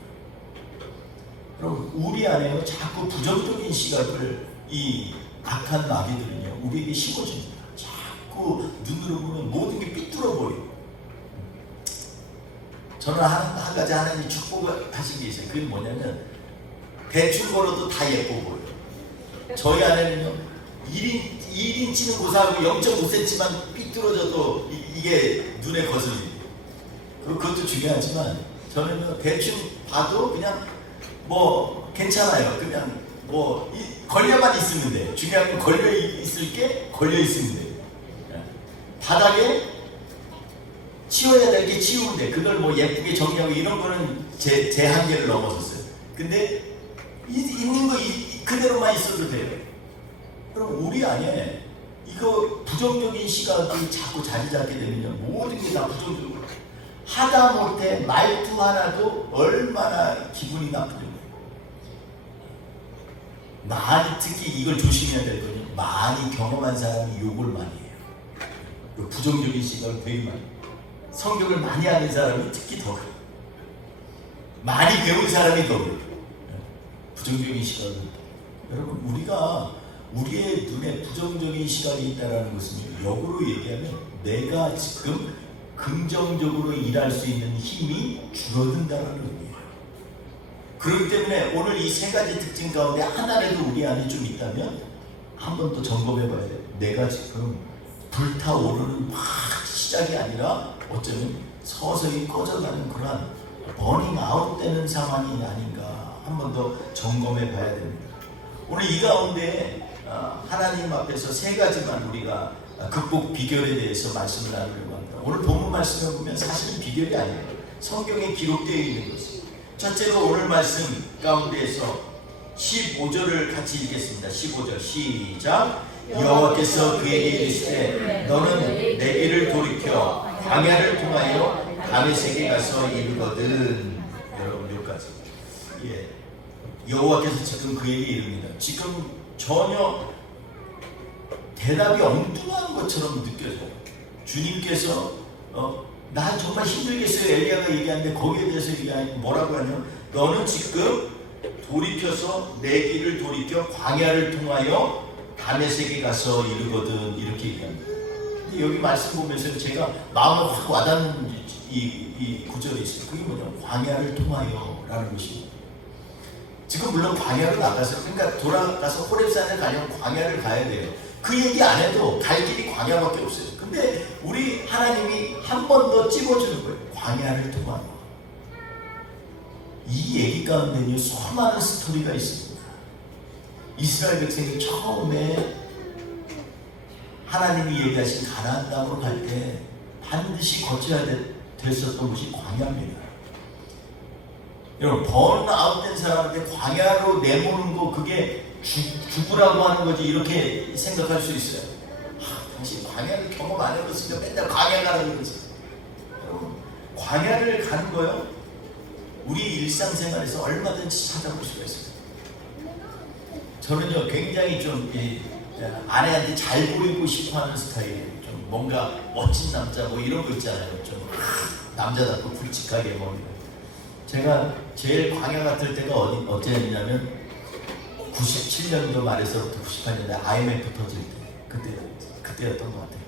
그럼 우리 안에요 자꾸 부정적인 시각을 이 악한 마귀들은요 우리에게 심어줍니다. 자꾸 눈으로 보면 모든 게 삐뚤어 보여요. 저는 한 가지 하나님이 축복을 하신 게 있어요. 그게 뭐냐면 대충 걸어도 다 예뻐 보여요. 저희 안에는요 1인치는 고사하고 0.5cm만 삐뚤어져도 이게 눈에 거슬리고 그것도 중요하지만 저는 대충 봐도 그냥 뭐 괜찮아요. 그냥 뭐 걸려만 있으면 돼. 중요한 건 걸려 있을 게 걸려 있으면 돼. 바닥에 치워야 될 게 치우면 돼. 그걸 뭐 예쁘게 정리하고 이런 거는 제 한계를 넘어섰어요. 근데 있는 거 그대로만 있어도 돼요. 그럼 우리 안에 이거 부정적인 시각이 자꾸 자리 잡게 되면요 모든 게 다 부정적으로 하다못해 말투 하나도 얼마나 기분이 나쁘죠. 많이 특히 이걸 조심해야 될 거니 많이 경험한 사람이 욕을 많이 해요. 부정적인 시각을 되게 많이 해요. 성경을 많이 아는 사람이 특히 더 그래요. 많이 배운 사람이 더 그래요. 부정적인 시각을. 여러분 우리가 우리의 눈에 부정적인 시각이 있다는 것은 역으로 얘기하면 내가 지금 긍정적으로 일할 수 있는 힘이 줄어든다는 의미예요. 그렇기 때문에 오늘 이 세 가지 특징 가운데 하나라도 우리 안에 좀 있다면 한 번 더 점검해 봐야 돼요. 내가 지금 불타오르는 막 시작이 아니라 어쩌면 서서히 꺼져가는 그러한 버닝 아웃 되는 상황이 아닌가 한 번 더 점검해 봐야 됩니다. 오늘 이 가운데 하나님 앞에서 세 가지만 우리가 극복 비결에 대해서 말씀을 나누려고 합니다. 오늘 본문 말씀을 보면 사실은 비결이 아니에요. 성경에 기록되어 있는 것입니다. 첫째로 오늘 말씀 가운데에서 15절을 같이 읽겠습니다. 15절 시작. 여호와께서 그에게 이르시되 너는 내 길을 돌이켜 광야를 통하여 다메섹에 가서 이르거든. 여러분 여기까지. 여호와께서 지금 그에게 이릅니다. 지금 전혀 대답이 엉뚱한 것처럼 느껴져요. 주님께서 난 정말 힘들겠어요. 엘리야가 얘기하는데 거기에 대해서 뭐라고 하냐면 너는 지금 돌이켜서 내 길을 돌이켜 광야를 통하여 다메섹에 가서 이르거든. 이렇게 얘기합니다. 근데 여기 말씀 보면서 제가 마음을 확 와닿는 이 구절이 있어요. 그게 뭐냐면 광야를 통하여 라는 것입니다. 지금 물론 광야로 나가서, 그러니까 돌아가서 호렙산에 가려면 광야를 가야 돼요. 그 얘기 안 해도 갈 길이 광야밖에 없어요. 근데 우리 하나님이 한 번 더 찝어주는 거예요. 광야를 통하여. 이 얘기 가운데는 수많은 스토리가 있습니다. 이스라엘 백성이 처음에 하나님이 얘기하신 가나안 땅으로 갈 때 반드시 거쳐야 됐었던 것이 광야입니다. 여러분, 번아웃된 사람한테 광야로 내모는 거, 그게 죽으라고 하는 거지, 이렇게 생각할 수 있어요. 당신 광야를 경험 안 해봤으니까 맨날 광야 가라는 거지. 여러분, 광야를 가는 거요, 우리 일상생활에서 얼마든지 찾아볼 수가 있어요. 저는요, 굉장히 좀 아내한테 잘 보이고 싶어하는 스타일이에요. 좀 뭔가 멋진 남자 뭐 이런 거 있잖아요. 좀 남자답고 굵직하게 뭐. 제가 제일 광야 같을 때가 어째였냐면 97년도 말에서부터 98년에 IMF 터질 때, 그때였던 것 같아요.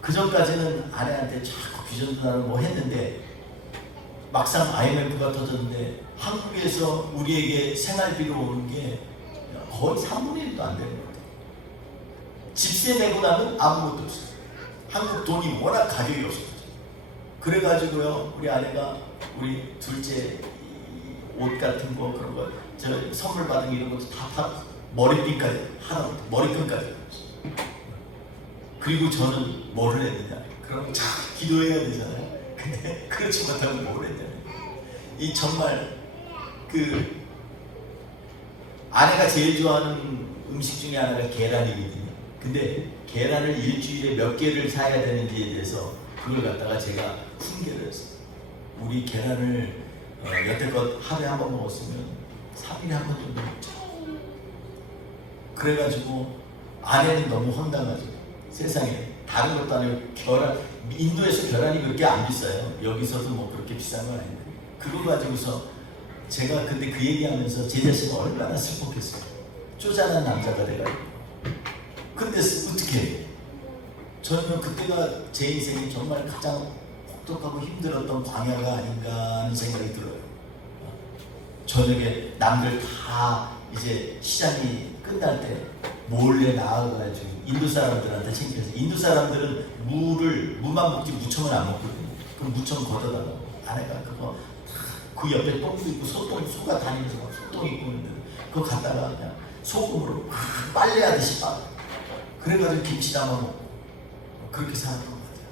그 전까지는 아내한테 자꾸 비전도 나는 뭐 했는데, 막상 IMF가 터졌는데 한국에서 우리에게 생활비로 오는 게 거의 3분의 1도 안 되는 것 같아요. 집세 내고 나면 아무것도 없어요. 한국 돈이 워낙 가격이 없어요. 그래가지고요, 우리 아내가 우리 둘째 옷 같은 거, 그런 거, 저 선물 받은 이런 것도 다 머리핀까지, 머리끈까지. 그리고 저는 뭐를 했느냐? 그럼 참 기도해야 되잖아요. 근데 그렇지 못하고 뭘 했냐면, 이 정말 아내가 제일 좋아하는 음식 중에 하나가 계란이거든요. 근데 계란을 일주일에 몇 개를 사야 되는지에 대해서 그걸 갖다가 제가 훈계를 했어요. 우리 계란을 여태껏 하루에 한 번 먹었으면 3일에 한 번 정도 먹자. 그래가지고 아내는 너무 황당하죠. 세상에 다른 것도 아니고 인도에서 계란이 그렇게 안 비싸요. 여기서도 뭐 그렇게 비싼 건 아닌데, 그거 가지고서 제가 근데 그 얘기하면서 제 자신이 얼마나 슬펐겠어요. 쪼잔한 남자가 돼가지고. 근데 어떻게 해요? 저는 그때가 제 인생이 정말 가장 혹독하고 힘들었던 광야가 아닌가 하는 생각이 들어요. 저녁에 남들 다 이제 시장이 끝날 때 몰래 나와가지고 인도 사람들한테 챙겨서, 인도 사람들은 무만 먹지 무청을 안 먹거든요. 그럼 무청 걷어달라고. 아내가 그거 그 옆에 똥도 있고 소가 다니면서 막 소똥 있고 있는데 그거 갖다가 그냥 소금으로 빨래하듯이 빨아. 그래가지고 김치 담아 먹고 그렇게 살았던 것 같아요.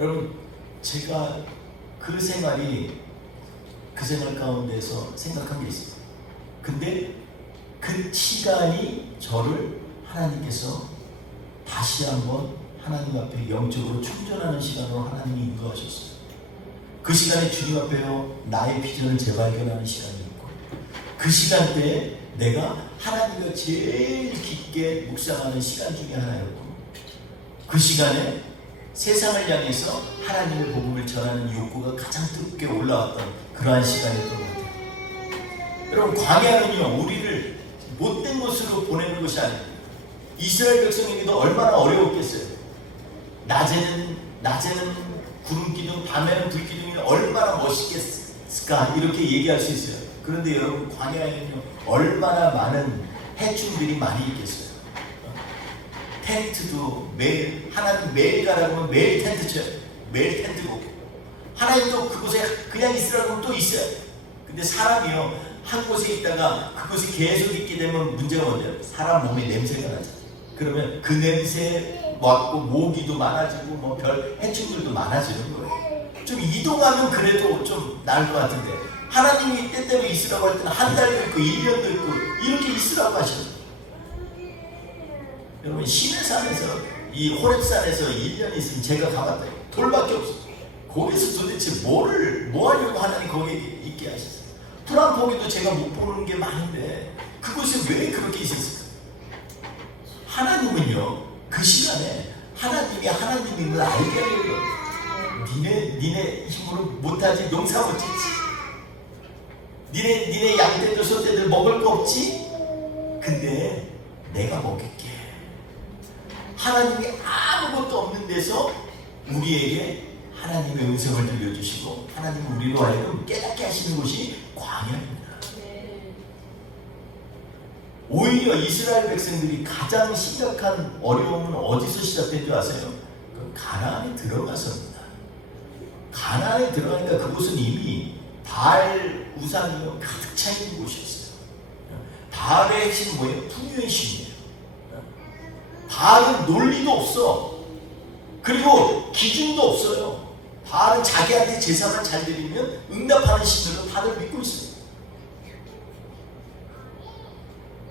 여러분, 제가 그 생활 가운데서 생각한 게 있어요. 근데 그 시간이 저를 하나님께서 다시 한번 하나님 앞에 영적으로 충전하는 시간으로 하나님이 인도하셨어요. 그 시간에 주님 앞에요, 나의 비전을 재발견하는 시간이었고, 그 시간대에 내가 하나님과 제일 깊게 묵상하는 시간 중에 하나였고, 그 시간에 세상을 향해서 하나님의 복음을 전하는 욕구가 가장 뜨겁게 올라왔던 그러한 시간이었던 것 같아요. 여러분, 광야는요, 우리를 못된 곳으로 보내는 것이 아닙니다. 이스라엘 백성에게도 얼마나 어려웠겠어요. 낮에는 구름 기둥, 밤에는 불 기둥이 얼마나 멋있겠을까, 이렇게 얘기할 수 있어요. 그런데 여러분, 광야에는요, 얼마나 많은 해충들이 많이 있겠어요. 텐트도 하나님 매일 가라고 하면 매일 텐트 쳐요. 매일 텐트고, 하나님도 그곳에 그냥 있으라고 하면 또 있어요. 근데 사람이요, 한 곳에 있다가 그곳에 계속 있게 되면 문제가 뭔데요? 사람 몸에 냄새가 나죠. 그러면 그 냄새 맡고 모기도 많아지고 뭐 별 해충들도 많아지는 거예요. 좀 이동하면 그래도 좀 나을 것 같은데, 하나님이 때때로 있으라고 할 때는 한 달도 있고 1년도 있고 이렇게 있으라고 하셔요. 여러분, 시내산에서 이 호렙산에서 1년 있으면 제가 가봤어요. 돌밖에 없어요. 거기서 도대체 뭐 하려고 하나님 거기에 있게 하셨어요. 프랑포기도 제가 못 보는 게 많은데 그곳에 왜 그렇게 있었을까? 하나님은요, 그 시간에 하나님이 하나님임을 알게 하려고. 니네 힘으로 못하지, 농사 못 짓지, 니네 양떼들 소떼들 먹을 거 없지? 근데 내가 먹일게. 하나님이 아무것도 없는 데서 우리에게 하나님의 음성을 들려주시고 하나님 우리로 하여금 깨닫게 하시는 곳이 광야입니다. 오히려 이스라엘 백성들이 가장 심각한 어려움은 어디서 시작된 줄 아세요? 가나안에 들어가서입니다. 가나안에 들어가니까 그곳은 이미 바알 우상이 가득 차 있는 곳이었어요. 바알의 핵심은 뭐예요? 풍요의 신이에요. 바알은 논리도 없어. 그리고 기준도 없어요. 바알은 자기한테 제사만 잘 드리면 응답하는 신들로 다들 믿고 있어요.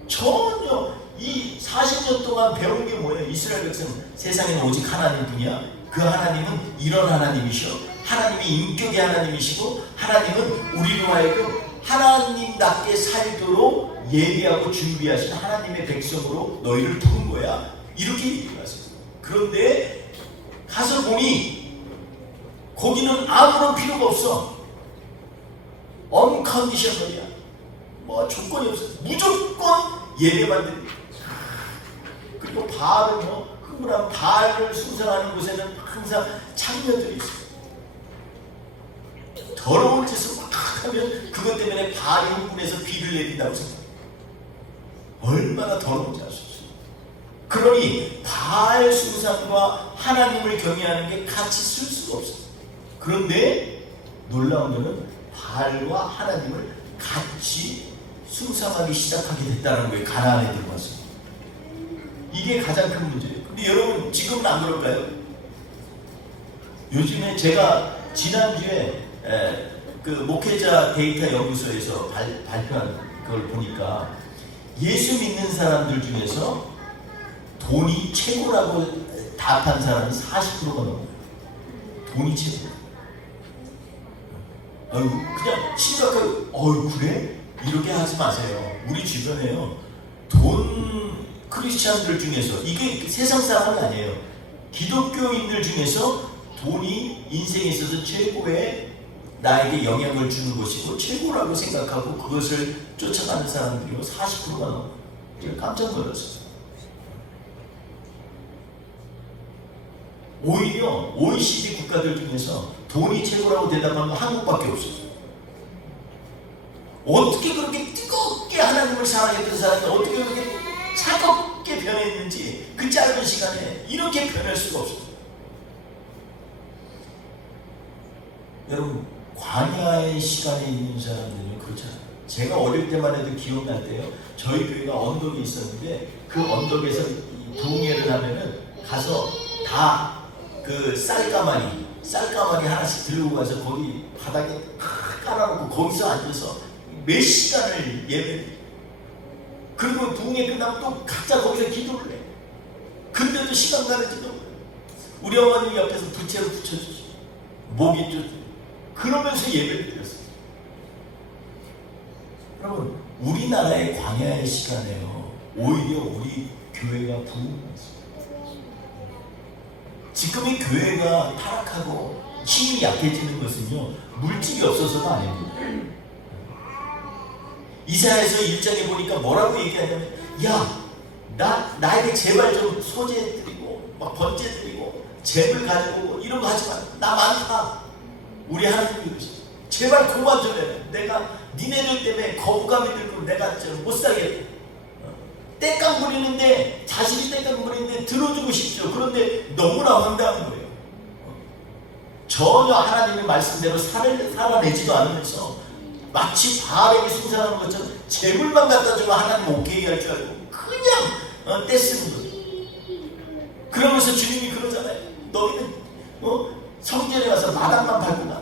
전혀 이 40년 동안 배운 게 뭐예요? 이스라엘 백성 세상에는 오직 하나님뿐이야. 그 하나님은 이런 하나님이셔. 하나님이 인격의 하나님이시고 하나님은 우리로 하여금 하나님답게 살도록 예비하고 준비하신 하나님의 백성으로 너희를 부른 거야. 이렇게 얘기하세요. 그런데 가서 보니 거기는 아무런 필요가 없어. 언컨디셔널이야. 뭐 조건이 없어. 무조건 예배만 드리고. 그리고 바알은 뭐 흥분하면 바알을 숭상하는 곳에는 항상 창녀들이 있어요. 더러운 짓을 막 하면 그것 때문에 바알이 흥분해서 비를 내린다고 생각해요. 얼마나 더러운지 알 수 없어요. 그러니 바알 숭상과 하나님을 경외하는 게 같이 쓸 수가 없어요. 그런데 놀라운 점은 바알과 하나님을 같이 숭상하기 시작하게 됐다는 거예요. 가나안에 들어와서. 이게 가장 큰 문제예요. 근데 여러분 지금은 안 그럴까요? 요즘에 제가 지난주에 그 목회자 데이터 연구소에서 발표한 걸 보니까 예수 믿는 사람들 중에서 돈이 최고라고 답한 사람은 40%가 넘어요. 돈이 최고. 그냥 심각하게 그래? 이렇게 하지 마세요. 우리 주변에요. 돈 크리스찬들 중에서 이게 세상 사람은 아니에요. 기독교인들 중에서 돈이 인생에 있어서 최고의 나에게 영향을 주는 것이고 최고라고 생각하고 그것을 쫓아가는 사람들이 40%가 넘어요. 제가 깜짝 놀랐어요. 오히려 OECD 국가들 중에서 돈이 최고라고 대답하는 건 한국밖에 없어요. 어떻게 그렇게 뜨겁게 하나님을 사랑했던 사람이 어떻게 그렇게 차갑게 변했는지 그 짧은 시간에 이렇게 변할 수가 없어요. 여러분 광야의 시간에 있는 사람들은 그렇잖아요. 제가 어릴 때만 해도 기억날 때요. 저희 교회가 언덕이 있었는데 그 언덕에서 부흥회를 하면은 가서 다 그 쌀가마니 하나씩 들고 가서 거기 바닥에 깔아놓고 거기서 앉아서 몇 시간을 예배를. 그리고 부흥회 끝나면 또 각자 거기서 기도를 해. 근데도 시간 가는지도 몰라요. 우리 어머님 옆에서 부채로 붙여주시고 목이 쫓고 그러면서 예배를 드렸어요. 여러분 우리나라의 광야의 시간에요. 오히려 우리 교회가 부흥했어요. 지금의 교회가 타락하고 힘이 약해지는 것은요 물질이 없어서가 아닙니다. 이사야서 1장에 보니까 뭐라고 얘기하냐면 나에게 제발 좀 소재 드리고 막 번제 드리고 재물 가지고 이런 거 하지 마. 나 많다. 우리 하나님이 그러시죠. 제발 그만 좀 해라. 내가 니네들 때문에 거부감이 들고 내가 좀 못 살겠다. 땡깡 부리는데 자신이 땡깡 부리는데 들어주고 싶죠. 그런데 너무나 황당한 거예요. 전혀 하나님의 말씀대로 살아내지도 않으면서 마치 바알에게 숭상하는 것처럼 재물만 갖다 주면 하나님 오케이 할 줄 알고 그냥 떼쓰는 거예요. 그러면서 주님이 그러잖아요. 너희는 성전에 가서 마당만 밟고 가.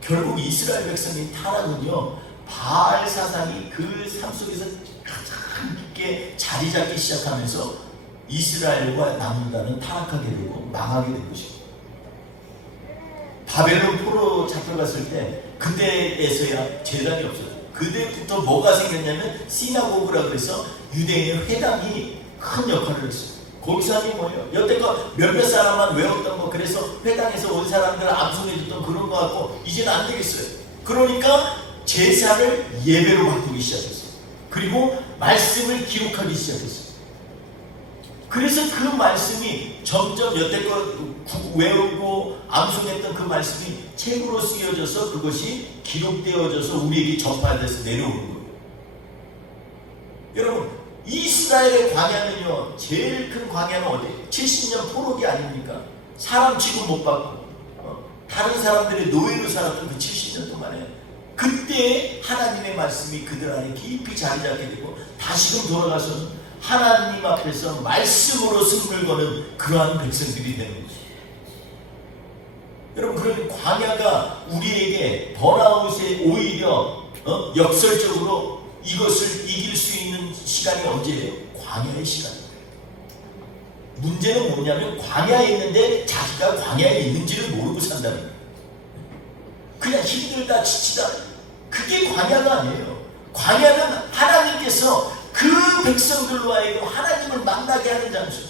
결국 이스라엘 백성의 타락은요 바알 사상이 그 삶 속에서 가장 깊게 자리 잡기 시작하면서 이스라엘과 남유다는 타락하게 되고 망하게 된 것입니다. 바벨론 포로 잡혀갔을 때 그때에서야 재단이 없어졌어요. 그때부터 뭐가 생겼냐면 시나고그라 그래서 유대인의 회당이 큰 역할을 했어요. 거기서 하는 게 뭐예요? 여태껏 몇몇 사람만 외웠던 거 그래서 회당에서 온 사람들 암송해줬던 그런 거 같고 이제는 안 되겠어요. 그러니까 제사를 예배로 바꾸기 시작했어요. 그리고 말씀을 기록하기 시작했어요. 그래서 그 말씀이 점점 여태껏 외우고 암송했던 그 말씀이 책으로 쓰여져서 그것이 기록되어져서 우리에게 전파돼서 내려오는 거예요. 여러분, 이스라엘의 광야는요, 제일 큰 광야는 어디? 70년 포로기 아닙니까? 사람 취급 못 받고 다른 사람들의 노예로 살았던 그 70년 동안에 그때 하나님의 말씀이 그들 안에 깊이 자리 잡게 되고 다시금 돌아가서는 하나님 앞에서 말씀으로 승을 거는 그러한 백성들이 되는 거죠. 여러분, 그러면 광야가 우리에게 번아웃에 오히려 역설적으로 이것을 이길 수 있는 시간이 언제예요? 광야의 시간이에요. 문제는 뭐냐면 광야에 있는데 자기가 광야에 있는지를 모르고 산다는 거예요. 그냥 힘들다 지치다, 그게 광야가 아니에요. 광야는 하나님께서 그 백성들로 하여금 하나님을 만나게 하는 장소,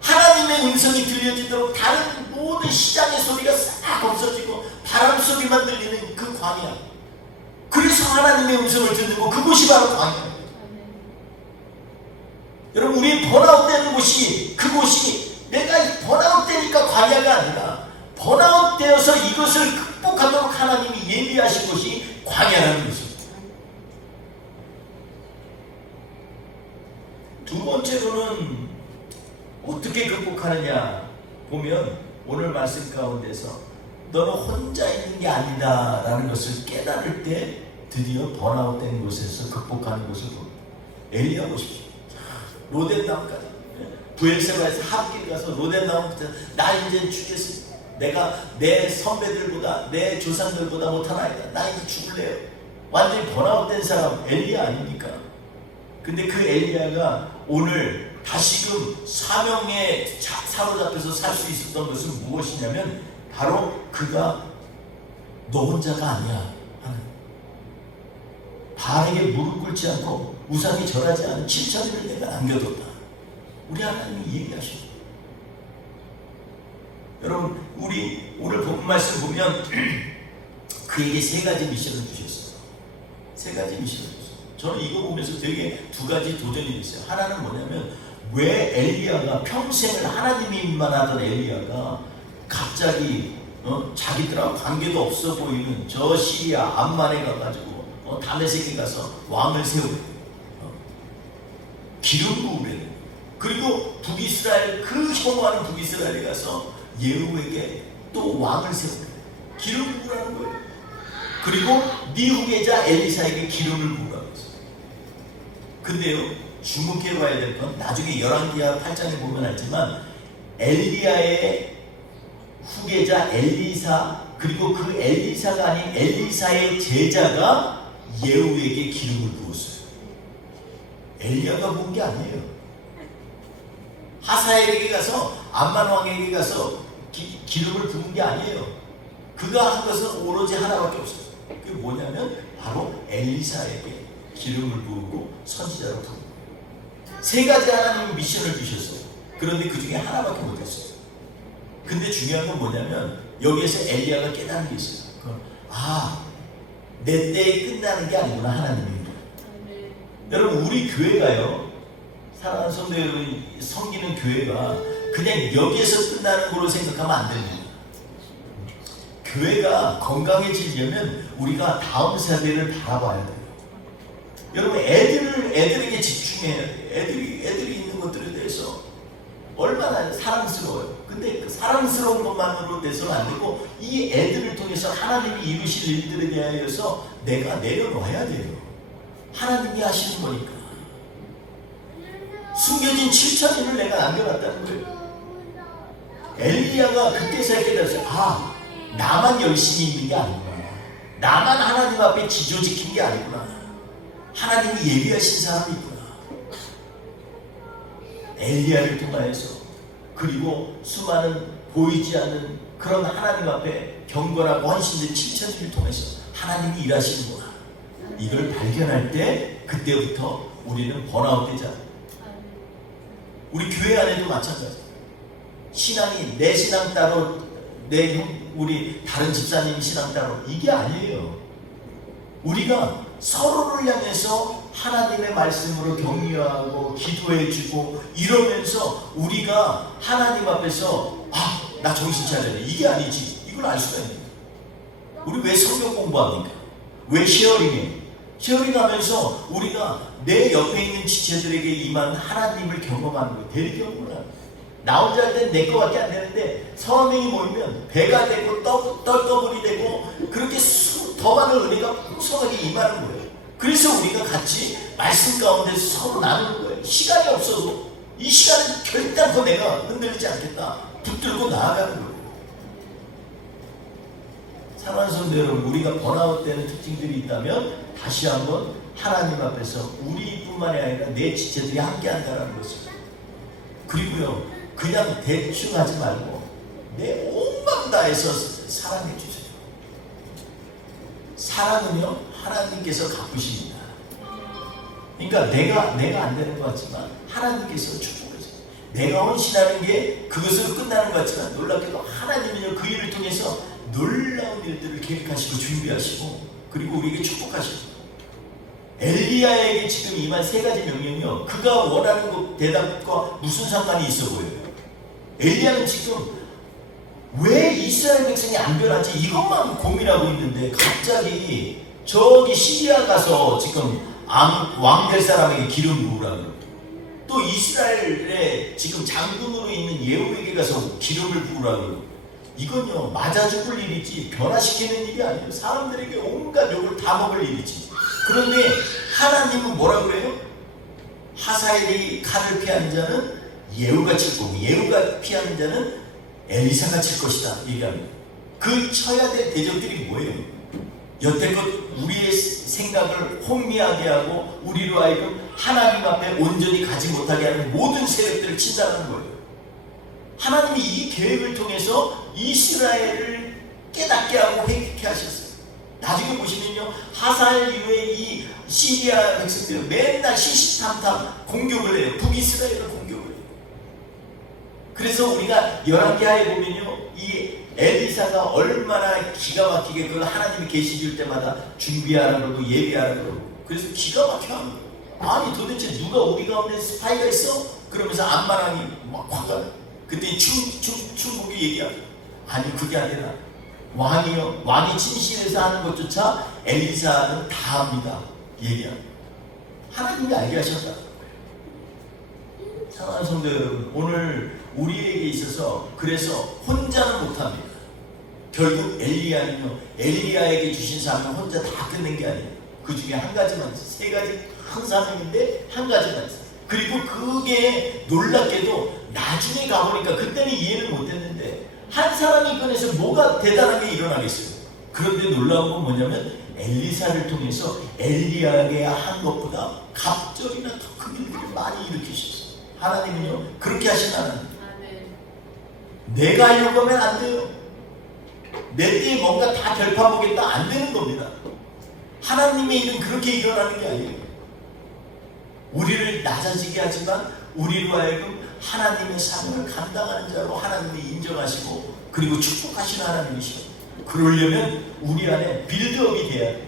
하나님의 음성이 들려지도록 다른 모든 시장의 소리가 싹 없어지고 바람 소리만 들리는 그 광야, 그래서 하나님의 음성을 듣는 거, 그곳이 바로 광야예요. 여러분, 우리 번아웃 되는 곳이, 그곳이 내가 번아웃 되니까 광야가 아니라 번아웃 되어서 이것을 극복하도록 하나님이 예비하신 것이 광야라는 것입니다. 두 번째로는 어떻게 극복하느냐 보면, 오늘 말씀 가운데서 너는 혼자 있는 게 아니다 라는 것을 깨달을 때 드디어 번아웃 된 곳에서 극복하는 것을 봅니다. 엘리야 보십시오. 로덴나무까지, 부엘세바에서 함께 가서 로덴나무부터 나 이제 죽겠어, 내가 내 선배들보다 내 조상들보다 못하나이다, 나 이제 죽을래요. 완전히 번아웃 된 사람 엘리야 아닙니까? 근데 그 엘리야가 오늘 다시금 사명에 사로잡혀서 살 수 있었던 것은 무엇이냐면 바로 그가 너 혼자가 아니야 하는, 바알에게 무릎 꿇지 않고 우상이 절하지 않은 7천일을 내가 남겨뒀다. 우리 하나님이 얘기하십니다. 여러분, 우리 오늘 본 말씀 보면 그에게 세 가지 미션을 주셨어요. 세 가지 미션을 주셨어요. 저는 이거 보면서 되게 두 가지 도전이 됐어요. 하나는 뭐냐면, 왜 엘리야가 평생을 하나님만 하던 엘리야가 갑자기 자기들하고 관계도 없어 보이는 저 시리아 암만에 가가지고 다메섹에 가서 왕을 세우고 기름 부으래. 그리고 북이스라엘, 그 혐오하는 북이스라엘에 가서 예후에게 또 왕을 세우래. 기름 부으라는 거예요. 그리고 네 후계자 엘리사에게 기름을 부으라고 했어요. 근데요, 주목해 봐야 될 건 나중에 열왕기하 8장에 보면 알지만 엘리야의 후계자 엘리사, 그리고 그 엘리사가 아닌 엘리사의 제자가 예후에게 기름을 부었어요. 엘리야가 부은 게 아니에요. 하사엘에게 가서, 암만 왕에게 가서 기름을 부은 게 아니에요. 그가 한 것은 오로지 하나밖에 없어요. 그게 뭐냐면 바로 엘리사에게 기름을 부으고 선지자로 부은 거예요. 세 가지 하나님이 미션을 주셨어요. 그런데 그 중에 하나밖에 못했어요. 근데 중요한 건 뭐냐면 여기에서 엘리야가 깨달은 게 있어요. 내 때에 끝나는 게 아니구나, 하나님입니다. 여러분, 우리 교회가요, 사랑하는 성도 여러분, 섬기는 교회가 그냥 여기에서 끝나는 걸로 생각하면 안 됩니다. 교회가 건강해지려면 우리가 다음 세대를 바라봐야 돼요. 여러분, 애들에게 집중해야 돼요. 애들이 있는 것들에 대해서 얼마나 사랑스러워요. 근데 그 사랑스러운 것만으로 돼서는 안 되고, 이 애들을 통해서 하나님이 이루실 일들에 대하여서 내가 내려놔야 돼요. 하나님이 하시는 거니까. 숨겨진 7천인을 내가 남겨놨다는 거예요. 엘리야가 그때서야 깨달았어요. 나만 열심히 있는 게 아니구나. 나만 하나님 앞에 기조지킨 게 아니구나. 하나님이 예비하신 사람이 있구나. 엘리야를 통하여서, 그리고 수많은 보이지 않는 그런 하나님 앞에 경건하고 헌신된 7천인을 통해서 하나님이 일하시는구나. 이걸 발견할 때 그때부터 우리는 번아웃 되잖아요. 우리 교회 안에도 마찬가지예요. 신앙이 내 신앙 따로, 우리 다른 집사님 신앙 따로, 이게 아니에요. 우리가 서로를 향해서 하나님의 말씀으로 격려하고 기도해주고 이러면서 우리가 하나님 앞에서 나 정신 차려야 돼. 이게 아니지. 이걸 알 수가 있는 거예요. 우리 왜 성경 공부합니까? 왜 쉐어링해? 쉐어링하면서 우리가 내 옆에 있는 지체들에게 임한 하나님을 경험하는 거예요. 대리 경험을 하는 거예요. 나 혼자 할 땐 내 거밖에 안 되는데 서너 명이 모이면 배가 되고 떨떠물이 되고 그렇게 더 많은 은혜가 풍성하게 임하는 거예요. 그래서 우리가 같이 말씀 가운데 서로 나누는 거예요. 시간이 없어도 이 시간은 결단코 내가 흔들리지 않겠다 붙들고 나아가는 거예요. 사랑하는 성도 여러분, 우리가 번아웃되는 특징들이 있다면 다시 한번 하나님 앞에서 우리뿐만이 아니라 내 지체들이 함께 한다는 것을, 그리고요 그냥 대충 하지 말고 내 온 마음 다해서 사랑해 주세요. 사랑은요 하나님께서 갚으십니다. 그러니까 내가 안 되는 것 같지만 하나님께서 축복하세요. 내가 헌신하는 게 그것으로 끝나는 것 같지만 놀랍게도 하나님은요 그 일을 통해서 놀라운 일들을 계획하시고 준비하시고 그리고 우리에게 축복하시고, 엘리야에게 지금 임한 세 가지 명령이요 그가 원하는 것 대답과 무슨 상관이 있어 보여요. 엘리야는 지금 왜 이스라엘 백성이 안 변하지 이것만 고민하고 있는데 갑자기 저기 시리아 가서 지금 왕 될 사람에게 기름 부으라고, 또 이스라엘에 지금 장군으로 있는 예후에게 가서 기름을 부으라고. 이건요 맞아 죽을 일이지 변화시키는 일이 아니에요. 사람들에게 온갖 욕을 다 먹을 일이지. 그런데 하나님은 뭐라고 그래요? 하사엘이 칼을 피하는 자는 예후가 칠 거고 예후가 피하는 자는 엘리사가 칠 것이다 얘기합니다. 그 쳐야 될 대적들이 뭐예요? 여태껏 우리의 생각을 혼미하게 하고 우리로 하여금 하나님 앞에 온전히 가지 못하게 하는 모든 세력들을 친다는 거예요. 하나님이 이 계획을 통해서 이스라엘을 깨닫게 하고 회개케 하셨어요. 나중에 보시면요 하사엘 이후에 이 시리아 백성들은 맨날 시시탐탐 공격을 해요. 북이스라엘을 공격을 해요. 그래서 우리가 열왕기하에 보면요 이 엘리사가 얼마나 기가 막히게 그걸 하나님이 계시 줄 때마다 준비하라 그러고 예비하라 그러고, 그래서 기가 막혀 하는 거예요. 아니 도대체 누가 우리 가운데 스파이가 있어? 그러면서 안마랑이 막 화가 나요. 그때 충북이 얘기하죠. 아니 그게 아니라 왕이요 왕이 침실에서 하는 것조차 엘리사는 다 합니다 얘기합니다. 하나님이 알게 하셨다. 사랑하는 성도 여러분, 오늘 우리에게 있어서 그래서 혼자는 못합니다. 결국 엘리야는요 엘리야에게 주신 사명을 혼자 다 끝낸 게 아니에요. 그 중에 한 가지만 있어요. 세 가지 한 사명인데 한 가지만 있어요. 그리고 그게 놀랍게도 나중에 가보니까 그때는 이해를 못했는데 한 사람이 꺼내서 뭐가 대단한 게 일어나겠어요. 그런데 놀라운 건 뭐냐면 엘리사를 통해서 엘리야에게 한 것보다 갑절이나 더 큰 일들을 많이 일으키셨어요. 하나님은요 그렇게 하신 하나님. 내가 하려고 하면 안 돼요. 내 때에 뭔가 다 결판보겠다 안 되는 겁니다. 하나님의 일은 그렇게 일어나는 게 아니에요. 우리를 낮아지게 하지만 우리로 하여금 하나님의 사명을 감당하는 자로 하나님이 인정하시고 그리고 축복하시는 하나님이시죠. 그러려면 우리 안에 빌드업이 돼야 돼요.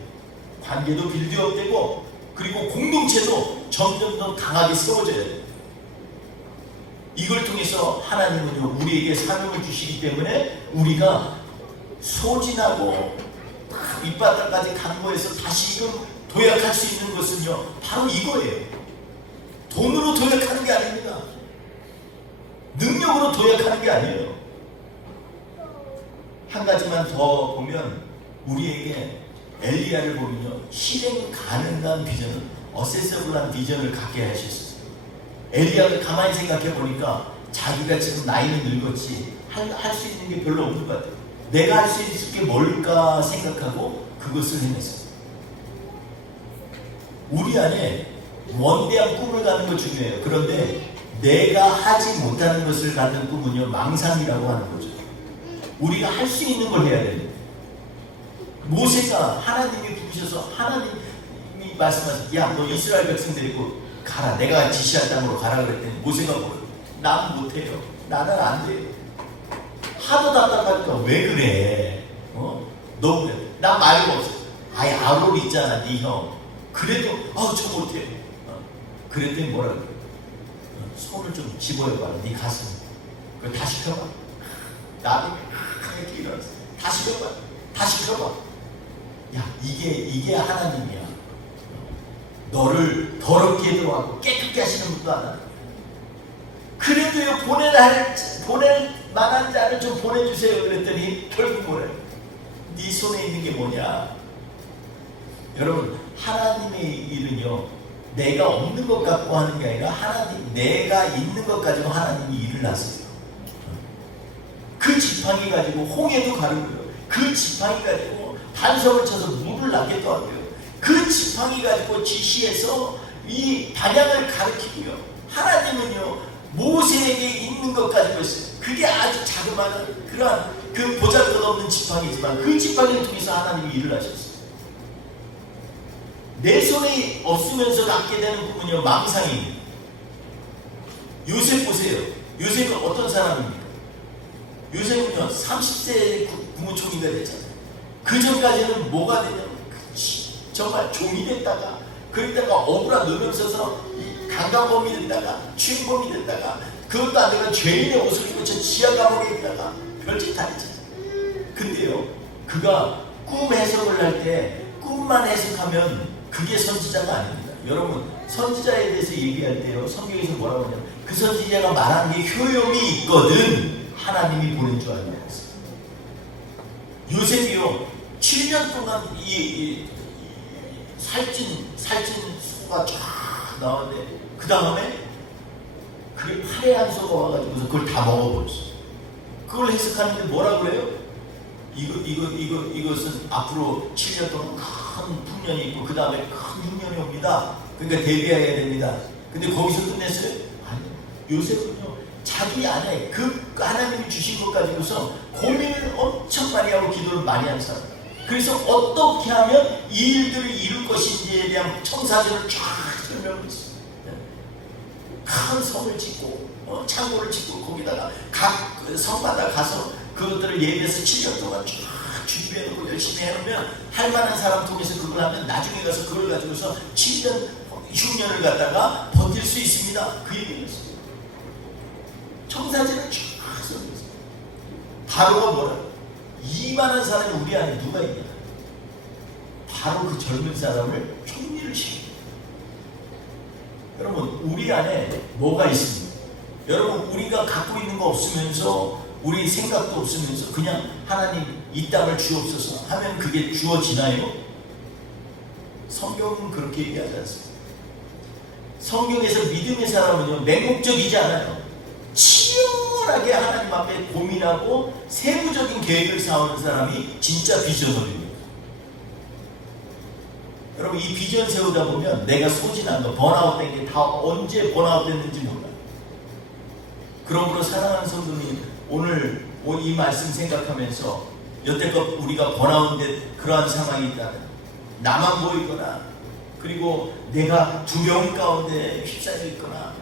관계도 빌드업 되고 그리고 공동체도 점점 더 강하게 세워져야 돼요. 이걸 통해서 하나님은요 우리에게 사명을 주시기 때문에 우리가 소진하고 밑바닥까지 간구해서 다시금 도약할 수 있는 것은요 바로 이거예요. 돈으로 도약하는 게 아닙니다. 능력으로 도약하는 게 아니에요. 한 가지만 더 보면 우리에게 엘리야를 보면요 실행 가능한 비전을, 어세서블한 비전을 갖게 하셨어요. 엘리야를 가만히 생각해 보니까 자기가 지금 나이는 늙었지 할 수 있는 게 별로 없는 것 같아요. 내가 할 수 있을 게 뭘까 생각하고 그것을 해냈어요. 우리 안에 원대한 꿈을 갖는 거 중요해요. 그런데 내가 하지 못하는 것을 갖는 꿈은요 망상이라고 하는 거죠. 우리가 할 수 있는 걸 해야 돼요. 모세가 하나님이 부르셔서 하나님이 말씀하셨, 야 너 이스라엘 백성 데리고 가라, 내가 지시할 땅으로 가라 그랬더니 모세가 뭐예요? 난 못해요. 나는 안 돼요. 하도 답답하니까 왜 그래? 너 그래? 난 말이 없어. 아예 아론 있잖아, 네 형. 그래도 저 못해. 그랬더니 뭐라고? 손을 좀 집어해봐라. 네 가슴. 그걸 다시 펴봐. 나도 이렇게 일어났어. 다시 펴봐. 다시 펴봐. 야, 이게 하나님이야. 너를 더럽게도 하고 깨끗게 하시는 분도 하나. 그래도요, 보낼 만한 자를 좀 보내주세요. 그랬더니 결국 뭐래? 네 손에 있는 게 뭐냐? 여러분, 하나님의 일은요, 내가 없는 것 갖고 하는 게 아니라 내가 있는 것 가지고 하나님이 일을 하세요. 그 지팡이 가지고 홍해도 가르고요. 그 지팡이 가지고 반석을 쳐서 물을 나게도 하고요. 그 지팡이 가지고 지시해서 이 방향을 가르치고요. 하나님은요, 모세에게 있는 것 가지고 있어요. 그게 아주 자그마한 그러한 그 보잘것없는 지팡이지만 그 지팡이를 통해서 하나님이 일을 하셨어요. 내 손에 없으면서 갖게 되는 부분이요, 망상이. 요셉 보세요. 요셉은 어떤 사람입니까? 요셉은요, 30세에 국무총리가 됐잖아요. 그 전까지는 뭐가 되냐면 정말 종이 됐다가, 그러다가 억울한 누명서서 강간범이 됐다가, 추행범이 됐다가, 그것도 안 되면 죄인의 옷을 입고 저 지하 감옥에 있다가 별짓 다 했잖아요. 근데요, 그가 꿈 해석을 할 때 꿈만 해석하면 그게 선지자가 아닙니다. 여러분, 선지자에 대해서 얘기할 때요, 성경에서 뭐라고 하냐면 그 선지자가 말한 게 효용이 있거든 하나님이 보낸 줄 알고 있어요. 요셉이요, 7년 동안 이 살찐 소가 쫙 나왔는데 그 다음에 그게 파래한 소가 와가지고서 그걸 다 먹어버렸어요. 그걸 해석하는데 뭐라 그래요? 이것은 앞으로 7년 동안 큰 풍년이 있고 그 다음에 큰 흉년이 옵니다. 그러니까 대비해야 됩니다. 근데 거기서 끝냈어요? 아니요. 요셉은요, 자기 안에 그 하나님이 주신 것 가지고서 고민을 엄청 많이 하고 기도를 많이 한 사람. 그래서 어떻게 하면 이 일들을 이룰 것인지에 대한 청사진을 쫙 설명했어요. 큰 성을 짓고 창고를 짓고 거기다가 각 성마다 가서 그것들을 예배해서 7년 동안 쫙 준비해놓고 열심히 해놓으면 할 만한 사람 통해서 그걸 하면 나중에 가서 그걸 가지고서 7년 흉년을 갖다가 버틸 수 있습니다. 그 얘기였어요. 청사진을 쫙 설명했어요. 바로가 뭐라? 이만한 사람이 우리 안에 누가 있냐? 바로 그 젊은 사람을 총리를 시킵니다. 여러분, 우리 안에 뭐가 있습니까? 여러분, 우리가 갖고 있는 거 없으면서 우리 생각도 없으면서 그냥 하나님 이 땅을 주옵소서 하면 그게 주어지나요? 성경은 그렇게 얘기하지 않습니다. 성경에서 믿음의 사람은요, 맹목적이지 않아요. 치열하게 하나님 앞에 고민하고 세부적인 계획을 세우는 사람이 진짜 비전업입니다. 여러분, 이 비전 세우다 보면 내가 소진한 거, 번아웃 된 게 다 언제 번아웃 됐는지 몰라요. 그러므로 사랑하는 성도님, 오늘 이 말씀 생각하면서 여태껏 우리가 번아웃 된 그러한 상황이 있다면, 나만 보이거나, 그리고 내가 두려움 가운데 휩싸여 있거나,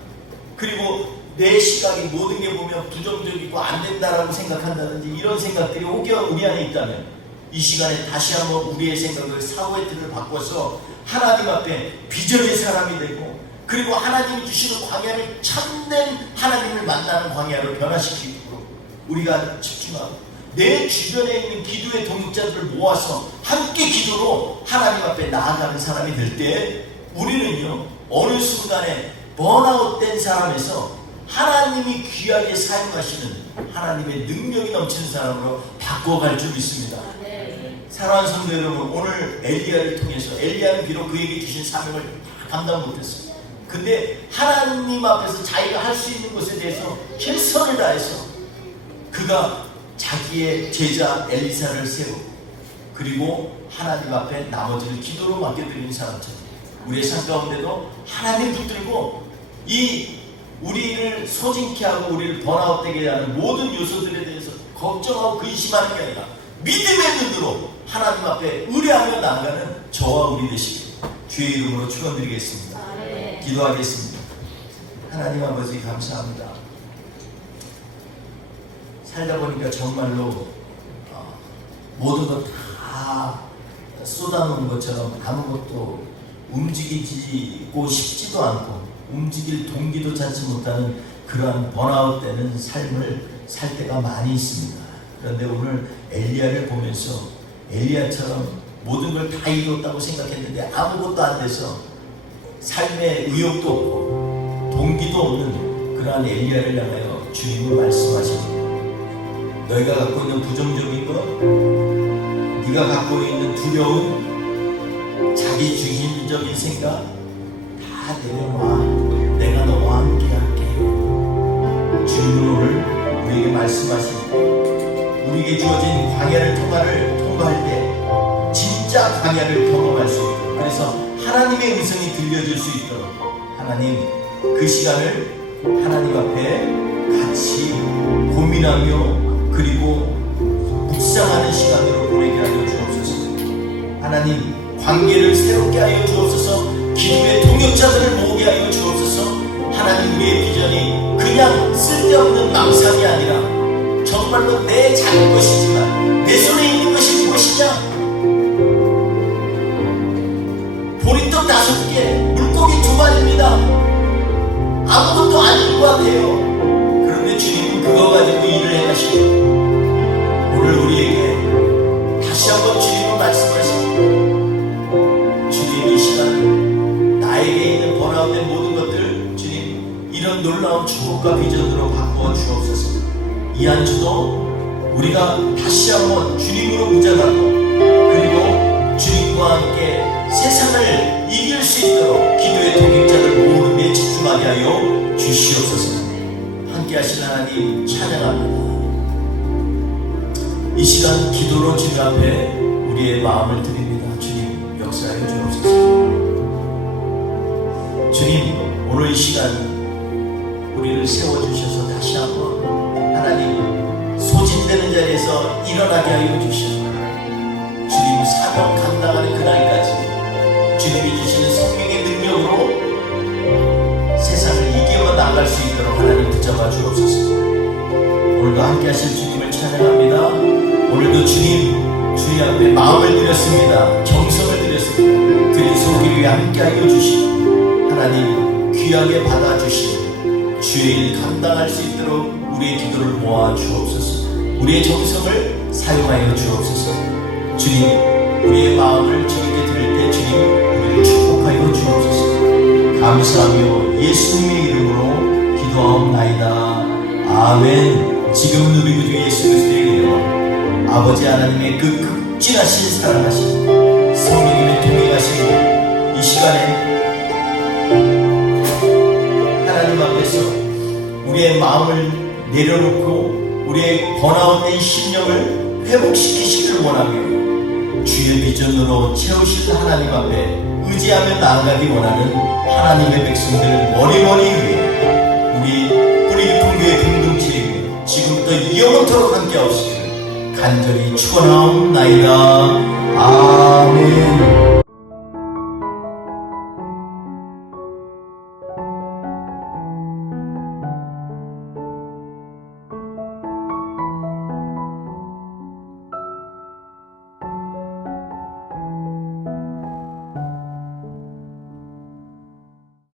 그리고 내 시각이 모든 게 보면 부정적이고 안 된다라고 생각한다든지 이런 생각들이 혹여 우리 안에 있다면 이 시간에 다시 한번 우리의 생각을 사고의 틀을 바꿔서 하나님 앞에 비전의 사람이 되고, 그리고 하나님이 주시는 광야를 참된 하나님을 만나는 광야로 변화시키도록 우리가 집중하고 내 주변에 있는 기도의 동역자들을 모아서 함께 기도로 하나님 앞에 나아가는 사람이 될 때 우리는요, 어느 순간에 번아웃된 사람에서 하나님이 귀하게 사용하시는 하나님의 능력이 넘치는 사람으로 바꿔갈 줄 믿습니다. 사랑하는 성도 여러분, 오늘 엘리야를 통해서, 엘리야는 비록 그에게 주신 사명을 다 감당 못했어요. 근데 하나님 앞에서 자기가 할 수 있는 것에 대해서 최선을 다해서 그가 자기의 제자 엘리사를 세우고, 그리고 하나님 앞에 나머지를 기도로 맡겨드리는 사람처럼 우리의 삶 가운데도 하나님 붙들고 이 우리를 소진케 하고 우리를 번아웃되게 하는 모든 요소들에 대해서 걱정하고 근심하는 게 아니라 믿음의 눈으로 하나님 앞에 의뢰하며 나아가는 저와 우리 되시길 주의 이름으로 축원드리겠습니다. 기도하겠습니다. 하나님 아버지, 감사합니다. 살다 보니까 정말로 모든 것 다 쏟아놓은 것처럼 아무것도 움직이고 싶지도 않고 움직일 동기도 찾지 못하는 그러한 번아웃되는 삶을 살 때가 많이 있습니다. 그런데 오늘 엘리야를 보면서 엘리야처럼 모든 걸 다 이뤘다고 생각했는데 아무것도 안 돼서 삶에 의욕도 없고 동기도 없는 그러한 엘리야를 향하여 주님은 말씀하십니다. 너희가 갖고 있는 부정적인 것, 네가 갖고 있는 두려움, 자기 중심적인 생각 다 내려놔. 내가 너와 함께 할게. 주님은 오늘 우리에게 말씀하십니다. 우리에게 주어진 광야를 통과할 때 진짜 광야를 경험할 수 있도록, 그래서 하나님의 음성이 들려줄 수 있도록 하나님 그 시간을 하나님 앞에 같이 고민하며 그리고 묵상하는 시간으로 보내게 하여 주옵소서. 하나님 관계를 새롭게 하여 주옵소서. 기도의 동역자들을 모으게 하여 주옵소서. 하나님 우리의 비전이 그냥 쓸데없는 망상이 아니라 정말로 내 작은 것이지만 내 손에 있는 것이 무엇이냐? 보리떡 5개, 물고기 2마리입니다. 아무것도 아닌 것 같아요. 그런데 주님은 그거 가지고 일을 행하시고 오늘 우리에게 다시 한번 주님은 말씀하십니다. 주님 이 시간 나에게 있는 번아웃된 모든 것들을 주님 이런 놀라운 축복과 비전으로 바꾸어 주옵소서. 이 한 주도 우리가 다시 한번 주님으로 무장하고 그리고 주님과 함께 세상을 이길 수 있도록 기도의 동역자를 모으는 데 집중하게 하여 주시옵소서. 함께 하신 하나님 찬양합니다. 이 시간 기도로 주님 앞에 우리의 마음을 드립니다. 주님 역사해 주옵소서. 주님 오늘 이 시간 우리를 세워주셔서 다시 한번 하나님 소진되는 자리에서 일어나게 하여 주시옵소서. 주님 사명 감당하는 그날까지 주님이 주시는 성령의 능력으로 세상을 이겨 나갈 수 있도록 하나님 붙잡아 주옵소서. 오늘도 함께 하실 주님을 찬양합니다. 오늘도 주님 주님 앞에 마음을 드렸습니다. 정성을 드렸습니다. 드린 소기를 위해 함께 하여 주시고 하나님 귀하게 받아주시고 주의 일 감당할 수 있도록 우리의 기도를 모아 주옵소서. 우리의 정성을 사용하여 주옵소서. 주님 우리의 마음을 주님께 드릴 때 주님 우리를 축복하여 주옵소서. 감사하며 예수님의 이름으로 기도하옵나이다. 아멘. 지금은 우리 구주 예수 그리스도의 이름으로 아버지 하나님의 그 극진하신 사랑하신 성령님의 동행하심으로 이 시간에 하나님 앞에서 우리의 마음을 내려놓고 우리의 번아웃된 심령을 회복시키시길 원하며 주의 비전으로 채우실 하나님 앞에 의지하며 나아가기 원하는 하나님의 백성들을 머리머리 위해 우리 뿌리 깊은 교회 공동체에 위해 지금부터 영원토록 함께 하시기를 간절히 축원하옵나이다.